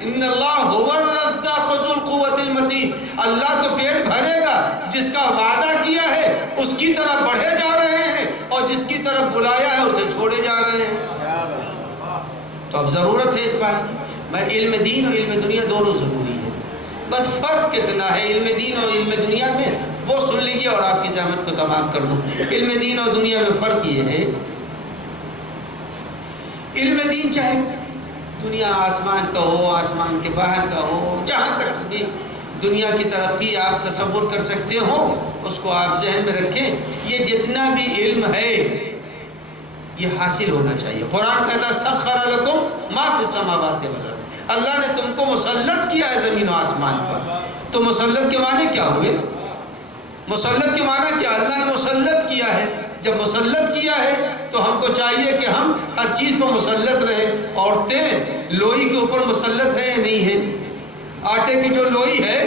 ان اللہ هو الرزاق ذو القوة المتین، اللہ تو پیٹ بھرے گا، جس کا وعدہ کیا ہے اس کی طرف بڑھے جا رہے ہیں، اور جس کی طرف بلایا ہے اسے چھوڑے جا رہے ہیں۔ تو اب ضرورت ہے اس بات کی، میں علم دین اور علم دنیا دونوں ضروری ہے، بس فرق کتنا ہے علم دین اور علم دنیا میں، وہ سن لیجئے اور آپ کی زحمت کو تمام کر دوں۔ علم دین اور دنیا میں فرق یہ ہے، علم دین چاہے دنیا آسمان کا ہو، آسمان کے باہر کا ہو، جہاں تک بھی دنیا کی ترقی آپ تصور کر سکتے ہو اس کو آپ ذہن میں رکھیں، یہ جتنا بھی علم ہے یہ حاصل ہونا چاہیے۔ قرآن کہتا ہے سخر لکم ما فی السماوات والارض، اللہ نے تم کو مسلط کیا ہے زمین و آسمان پر۔ تو مسلط کے معنی کیا ہوئے؟ مسلط کے معنی کیا؟ اللہ نے مسلط کیا ہے، جب مسلط کیا ہے تو ہم کو چاہیے کہ ہم ہر چیز پر مسلط رہیں۔ عورتیں لوئی کے اوپر مسلط ہیں یا نہیں ہیں؟ آٹے کی جو لوئی ہے،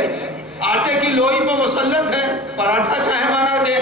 آٹے کی لوئی پر مسلط ہے، پراٹھا چاہے بنا دے،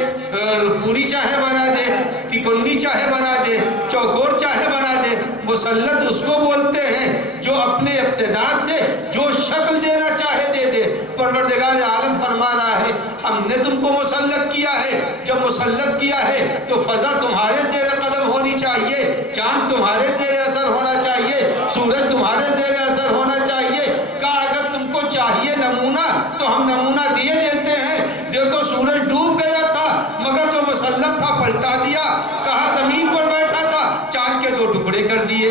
پوری چاہے بنا دے، تکونی چاہے بنا دے، چوکور چاہے بنا دے، مسلط اس کو بولتے ہیں جو اپنے اقتدار سے جو شکل دینا چاہے دے دے۔ پروردگار عالم فرما رہا ہے ہم نے تم کو مسلط کیا ہے، جب مسلط کیا ہے تو فضا تمہارے زیر قدم ہونی چاہیے، چاند تمہارے زیر اثر ہونا چاہیے، سورج تمہارے زیر اثر ہونا چاہیے۔ کہا اگر تم کو چاہیے نمونہ تو ہم نمونہ دیے دیتے ہیں۔ دیکھو سورج ڈوب گیا تھا مگر جو مسلط تھا پلٹا دیا، کہا زمین پر بیٹھا تھا چاند کے 2 ٹکڑے کر دیے۔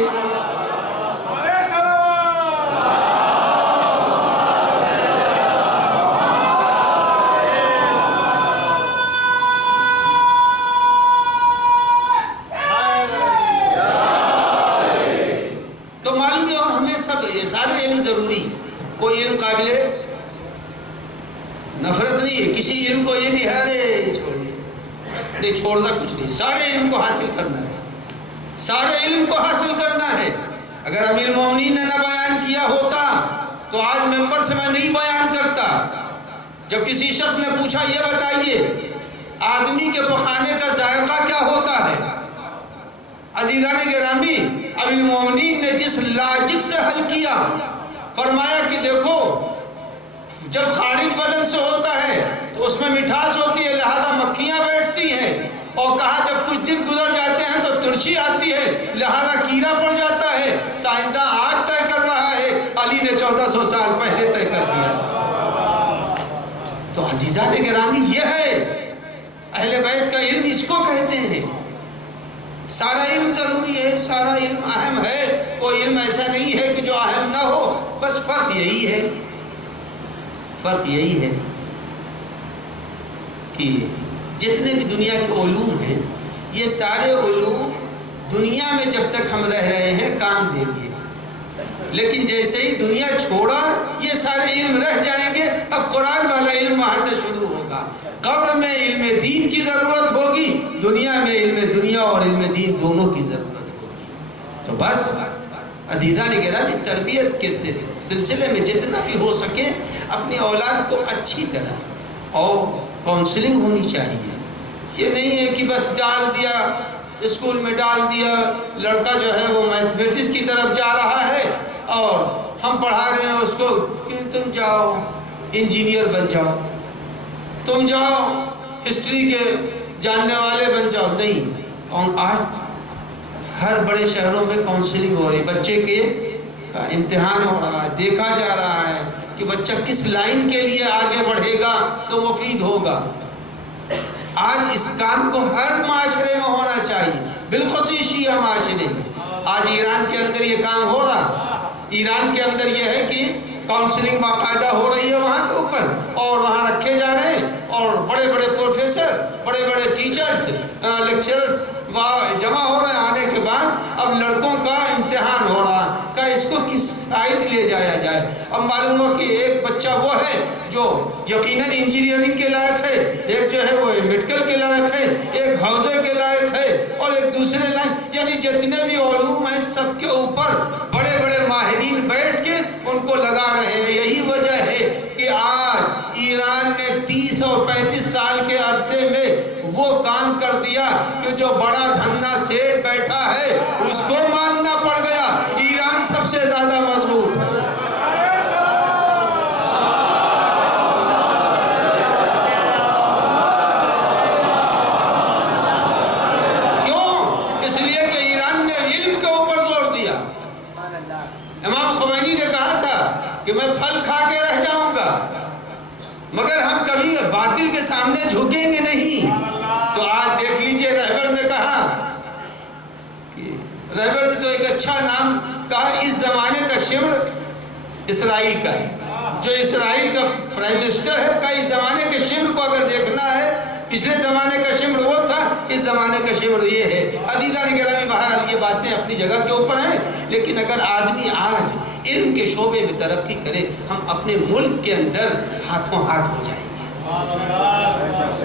تو معلوم ہے ہمیں سب یہ سارے علم ضروری ہے، کوئی علم قابل نفرت نہیں ہے، کسی علم کو یہ نہیں ہے ارے چھوڑیے، نہیں چھوڑنا کچھ نہیں، سارے علم کو حاصل کرنا ہے، سارے علم کو حاصل کرنا ہے۔ اگر امیر المومنین نے نہ بیان کیا ہوتا تو آج ممبر سے میں نہیں بیان کرتا۔ جب کسی شخص نے پوچھا یہ بتائیے آدمی کے پخانے کا ذائقہ کیا ہوتا ہے، عزیزان گرامی امیر المومنین نے جس لاجک سے حل کیا، فرمایا کہ دیکھو جب خارج بدن سے ہوتا ہے تو اس میں مٹھاس ہوتی ہے لہذا مکھیاں بیٹھتی ہیں، اور کہا جب کچھ دن گزر جاتے ہیں تو ترشی آتی ہے لہذا کیڑا پڑ جاتا ہے۔ سائنسداں آج طے کر رہا ہے، علی نے 1400 سال پہلے طے کر دیا۔ تو عزیزان گرامی یہ ہے اہل بیت کا علم، اس کو کہتے ہیں۔ سارا علم ضروری ہے، سارا علم اہم ہے، کوئی علم ایسا نہیں ہے کہ جو اہم نہ ہو، بس فرق یہی ہے، فرق یہی ہے کہ جتنے بھی دنیا کے علوم ہیں یہ سارے علوم دنیا میں جب تک ہم رہ رہے ہیں کام دیں گے، لیکن جیسے ہی دنیا چھوڑا یہ سارے علم رہ جائیں گے۔ اب قرآن والا علم وہاں سے شروع ہوگا، قبر میں علم دین کی ضرورت ہوگی، دنیا میں علم دنیا اور علم دین دونوں کی ضرورت ہوگی۔ تو بس عزیزان گرامی تربیت کے سلسلے میں جتنا بھی ہو سکے اپنی اولاد کو اچھی طرح اور کاؤنسلنگ ہونی چاہیے۔ یہ نہیں ہے کہ بس ڈال دیا اسکول میں ڈال دیا، لڑکا جو ہے وہ میتھمیٹکس کی طرف جا رہا ہے اور ہم پڑھا رہے ہیں اس کو کہ تم جاؤ انجینئر بن جاؤ، تم جاؤ ہسٹری کے جاننے والے بن جاؤ۔ نہیں، اور آج ہر بڑے شہروں میں کاؤنسلنگ ہو رہی، بچے کے امتحان ہو رہا ہے، دیکھا جا رہا ہے کہ بچہ کس لائن کے لیے آگے بڑھے گا تو مفید ہوگا۔ آج اس کام کو ہر معاشرے میں ہونا چاہیے، بالخصوص شیعہ معاشرے میں۔ آج ایران کے اندر یہ کام ہو رہا، ایران کے اندر یہ ہے کہ کاؤنسلنگ باقاعدہ ہو رہی ہے وہاں کے اوپر، اور وہاں رکھے جا رہے ہیں، اور بڑے بڑے پروفیسر، بڑے بڑے ٹیچرز، لیکچرز جمع ہو رہے ہیں۔ آنے کے بعد اب لڑکوں کا امتحان ہو رہا کہ اس کو کس سائڈ لے جایا جائے۔ اب معلوم ہو کہ ایک بچہ وہ ہے جو یقیناً انجینئرنگ کے لائق ہے، ایک جو ہے وہ میڈیکل کے لائق ہے، ایک حوضے کے لائق ہے، اور ایک دوسرے لائق، یعنی جتنے بھی علوم ہیں سب کے اوپر بڑے بڑے ماہرین بیٹھ کے ان کو لگا رہے ہیں۔ یہی وجہ ہے کہ آج ایران نے 30 اور 35 سال کے عرصے میں وہ کام کر دیا کہ جو بڑا دھنا سیٹ بیٹھا ہے اس کو ماننا پڑ گیا۔ ایران سب سے زیادہ مضبوط ہے۔ امام خمینی نے کہا تھا کہ میں پھل کھا کے رہ جاؤں گا مگر ہم کبھی باطل کے سامنے جھکیں گے نہیں۔ تو آج دیکھ لیجئے، رہبر نے کہا کہ رہبر نے تو ایک اچھا نام کہا، اس زمانے کا شمر اسرائیل کا ہے، جو اسرائیل کا پرائم منسٹر ہے، کہ اس زمانے کے شمر کو اگر دیکھنا ہے، پچھلے زمانے کا شمر وہ تھا، اس زمانے کا شمر یہ ہے۔ عزیزان گرامی، بہرحال یہ باتیں اپنی جگہ کے اوپر ہیں، لیکن اگر آدمی آج علم کے شعبے میں ترقی کرے، ہم اپنے ملک کے اندر ہاتھوں ہاتھ ہو جائیں گے،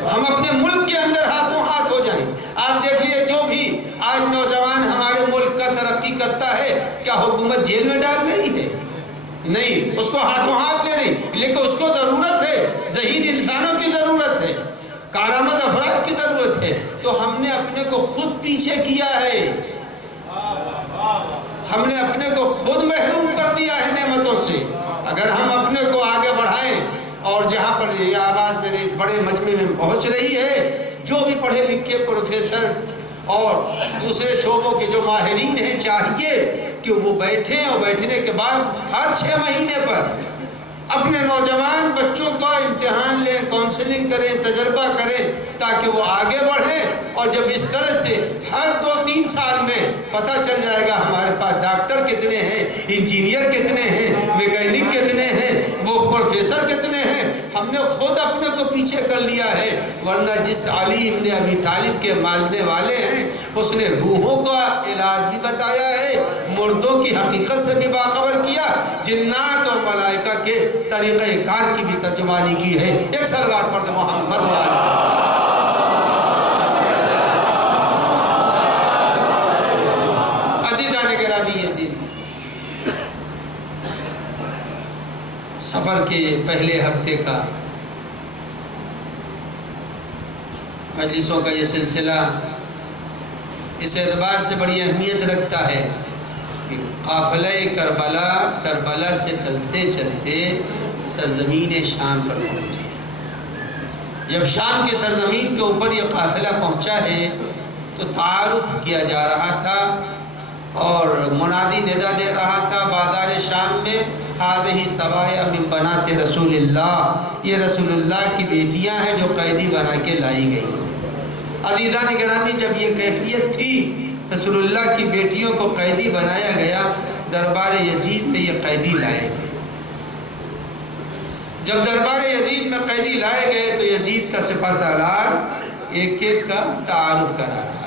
ہم اپنے ملک کے اندر ہاتھوں ہاتھ ہو جائیں۔ آپ دیکھ لیے جو بھی آج نوجوان ہمارے ملک کا ترقی کرتا ہے، کیا حکومت جیل میں ڈال رہی ہے؟ نہیں، اس کو ہاتھوں ہاتھ لے رہی، لیکن اس کو ضرورت ہے، ذہین انسانوں کی ضرورت ہے، کارآمد افراد کی ضرورت ہے۔ تو ہم نے اپنے کو خود پیچھے کیا ہے، ہم نے اپنے کو خود محروم کر دیا ہے نعمتوں سے۔ اگر ہم اپنے کو آگے بڑھائیں، اور جہاں پر یہ آواز میرے اس بڑے مجمع میں پہنچ رہی ہے، جو بھی پڑھے لکھے پروفیسر اور دوسرے شعبوں کے جو ماہرین ہیں، چاہیے کہ وہ بیٹھیں، اور بیٹھنے کے بعد ہر 6 مہینے پر اپنے نوجوان بچوں کا امتحان لیں، کاؤنسلنگ کریں، تجربہ کریں، تاکہ وہ آگے بڑھیں۔ اور جب اس طرح سے ہر 2-3 سال میں پتہ چل جائے گا ہمارے پاس ڈاکٹر کتنے ہیں، انجینئر کتنے ہیں، میکینک کتنے ہیں، وہ پروفیسر کتنے ہیں، ہم نے خود اپنے کو پیچھے کر لیا ہے۔ ورنہ جس علی ابن ابی طالب کے ماننے والے ہیں، اس نے روحوں کا علاج بھی بتایا ہے، مردوں کی حقیقت سے بھی باخبر کیا، جنات اور ملائکہ کے طریقہ کار کی بھی ترجمانی کی ہے۔ ایک صلوات پڑھتے محمد عزیزان گرامی، یہ دن سفر کے پہلے ہفتے کا مجلسوں کا یہ سلسلہ اس اعتبار سے بڑی اہمیت رکھتا ہے کہ قافلہ کربلا سے چلتے چلتے سرزمین شام پر پہنچے۔ جب شام کے سرزمین کے اوپر یہ قافلہ پہنچا ہے تو تعارف کیا جا رہا تھا اور منادی ندا دے رہا تھا بازار شام میں، ہذہ سوایا من بنات رسول اللہ، یہ رسول اللہ کی بیٹیاں ہیں جو قیدی بنا کے لائی گئی ہیں۔ عزیزان گرامی، جب یہ کیفیت تھی، رسول اللہ کی بیٹیوں کو قیدی بنایا گیا، دربار یزید میں یہ قیدی لائے گئے۔ جب دربار یزید میں قیدی لائے گئے تو یزید کا سپہ سالار ایک ایک کا تعارف کرا رہا تھا۔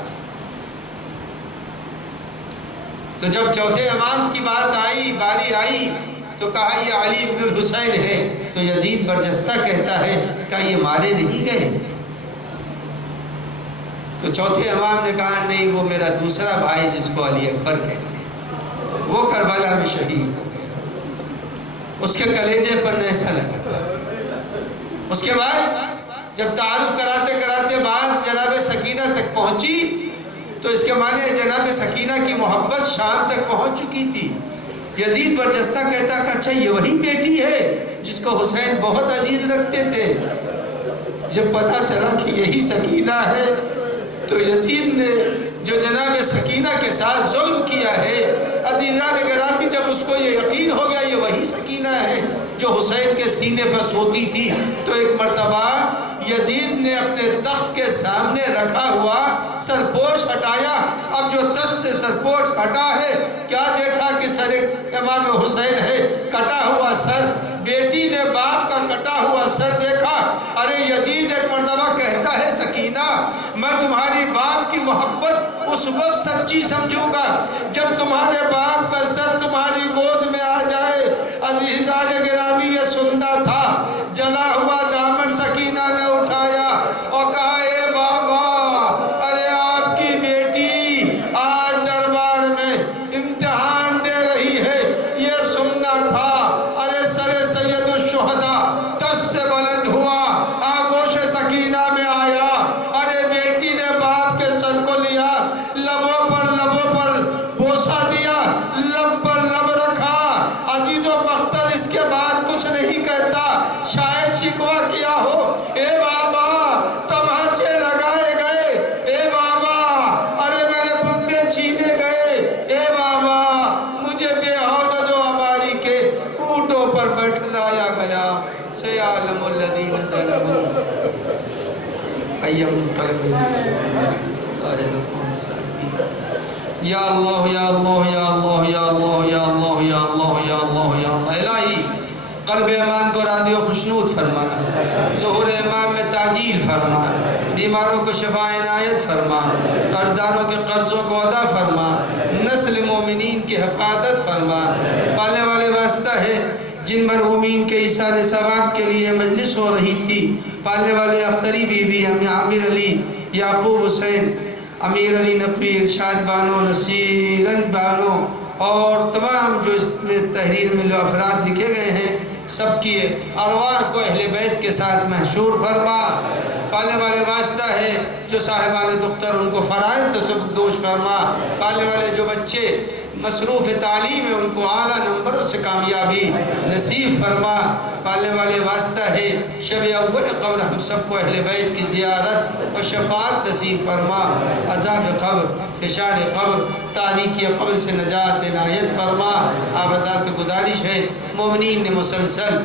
تو جب چوتھے امام کی باری آئی تو کہا یہ علی ابن الحسین ہے، تو یزید برجستہ کہتا ہے کہ یہ مارے نہیں گئے؟ تو چوتھے امام نے کہا نہیں، وہ میرا دوسرا بھائی جس کو علی اکبر کہتے ہیں، وہ کربلا میں شہید ہو گیا، اس کے کلیجے پر نیزہ لگا تھا۔ اس کے بعد جب تعارف کراتے کراتے بات جناب سکینہ تک پہنچی تو اس کے معنی جناب سکینہ کی محبت شام تک پہنچ چکی تھی۔ یزید برجستہ کہتا کہ اچھا یہ وہی بیٹی ہے جس کو حسین بہت عزیز رکھتے تھے۔ جب پتہ چلا کہ یہی سکینہ ہے تو یزید نے جو جناب سکینہ کے ساتھ ظلم کیا ہے، عزیزان گرامی، جب اس کو یہ یقین ہو گیا یہ وہی سکینہ ہے جو حسین کے سینے پر سوتی تھی، تو ایک مرتبہ یزید نے اپنے تخت کے سامنے رکھا ہوا سرپوش ہٹایا. اب جو تخت سے سرپوش ہٹا ہے کیا دیکھا کہ سر امام حسین ہے, کٹا ہوا سر. بیٹی نے باپ کا کٹا ہوا سر دیکھا. ارے یزید ایک مرتبہ کہتا ہے سکینہ میں تمہاری باپ کی محبت اس وقت سچی سمجھوں گا جب تمہارے باپ کا سر تمہاری گود میں آ جائے. عزیزان گرامی یہ سننا تھا. جلا ہوا دامن سکینہ نے اٹھایا اور کہا اے بابا, ارے آپ کی بیٹی آج دربار میں امتحان دے رہی ہے, یہ سننا تھا. ارے سر سید الشہداء دست سے بلند ہوا, آغوش سکینہ میں آیا. ارے بیٹی نے باپ کے سر کو لیا, لبوں پر بوسہ دیا, لب پر لب رکھا. عزیز و مختل اس کے بعد کچھ نہیں کہتا. شاید شکوہ کیا ہو, اے بابا تماچے لگائے گئے, اے بابا ارے میرے بندے چھینے گئے, اے بابا مجھے بے عہدہ جو ہماری کے اونٹوں پر بٹھلایا گیا. سیعلم الذین ظلموا ایہم قلب. یا اللہ یا اللہ یا اللہ یا اللہ یا اللہ یا اللہ یا اللہ یا اللہ. الہی قلب ایمان کو راضی و خوشنود فرما, ظہور ایمان میں تعجیل فرما, بیماروں کو شفا عنایت فرما, قرضداروں کے قرضوں کو ادا فرما, نسل مومنین کی حفاظت فرما. پالنے والے واسطہ ہے جن مرحومین کے ایصال ثواب کے لیے مجلس ہو رہی تھی. پالنے والے اختری بی بی, عامر علی, یعقوب حسین, امیر علی نقوی, ارشاد بانو, نصیرن بانو اور تمام جو اس میں تحریر میں جو افراد لکھے گئے ہیں سب کی ارواح کو اہل بیت کے ساتھ محشور فرما. پالنے والے واسطہ ہے جو صاحبان دختر ان کو فرائض سے سبکدوش فرما. پالنے والے جو بچے مصروف تعلیم ہے ان کو اعلیٰ نمبروں سے کامیابی نصیب فرما. پالنے والے واسطہ ہے شب اول قبر ہم سب کو اہل بیت کی زیارت و شفاعت نصیب فرما. عذاب قبر, فشار قبر, تاریکی قبر سے نجات عنایت فرما. آبادہ سے گزارش ہے مومنین نے مسلسل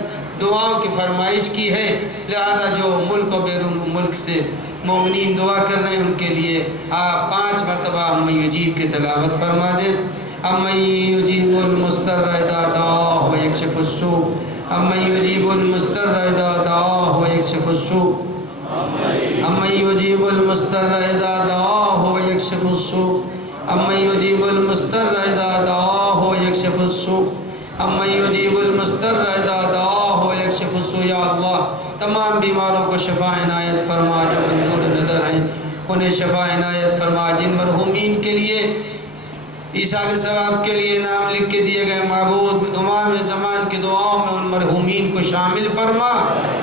دعاؤں کی فرمائش کی ہے, لہذا جو ملک و بیرون ملک سے مومنین دعا کر رہے ہیں ان کے لیے آپ 5 مرتبہ امن یجیب کی تلاوت فرما دیں. امن یجیب المضطر اذا دعاہ ویکشف السوء, امن یجیب المضطر اذا دعاہ ویکشف السوء, امن یجیب المضطر اذا دعاہ ویکشف السوء, امن یجیب المضطر اذا دعاہ ویکشف السوء, امن یجیب المضطر اذا دعاہ ویکشف السوء. یا اللہ تمام بیماروں کو شفا عنایت فرما, جو منظور نظر ہیں انہیں شفا عنایت فرما. جن مرحومین کے لیے ایصال ثواب کے لیے نام لکھ کے دیے گئے معبود امام زمان کی دعاؤں میں ان مرحومین کو شامل فرما,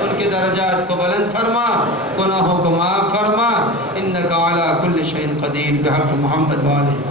ان کے درجات کو بلند فرما, گناہوں کو معاف فرما. انک علی کل شیء قدیر بحق محمد وآلہ.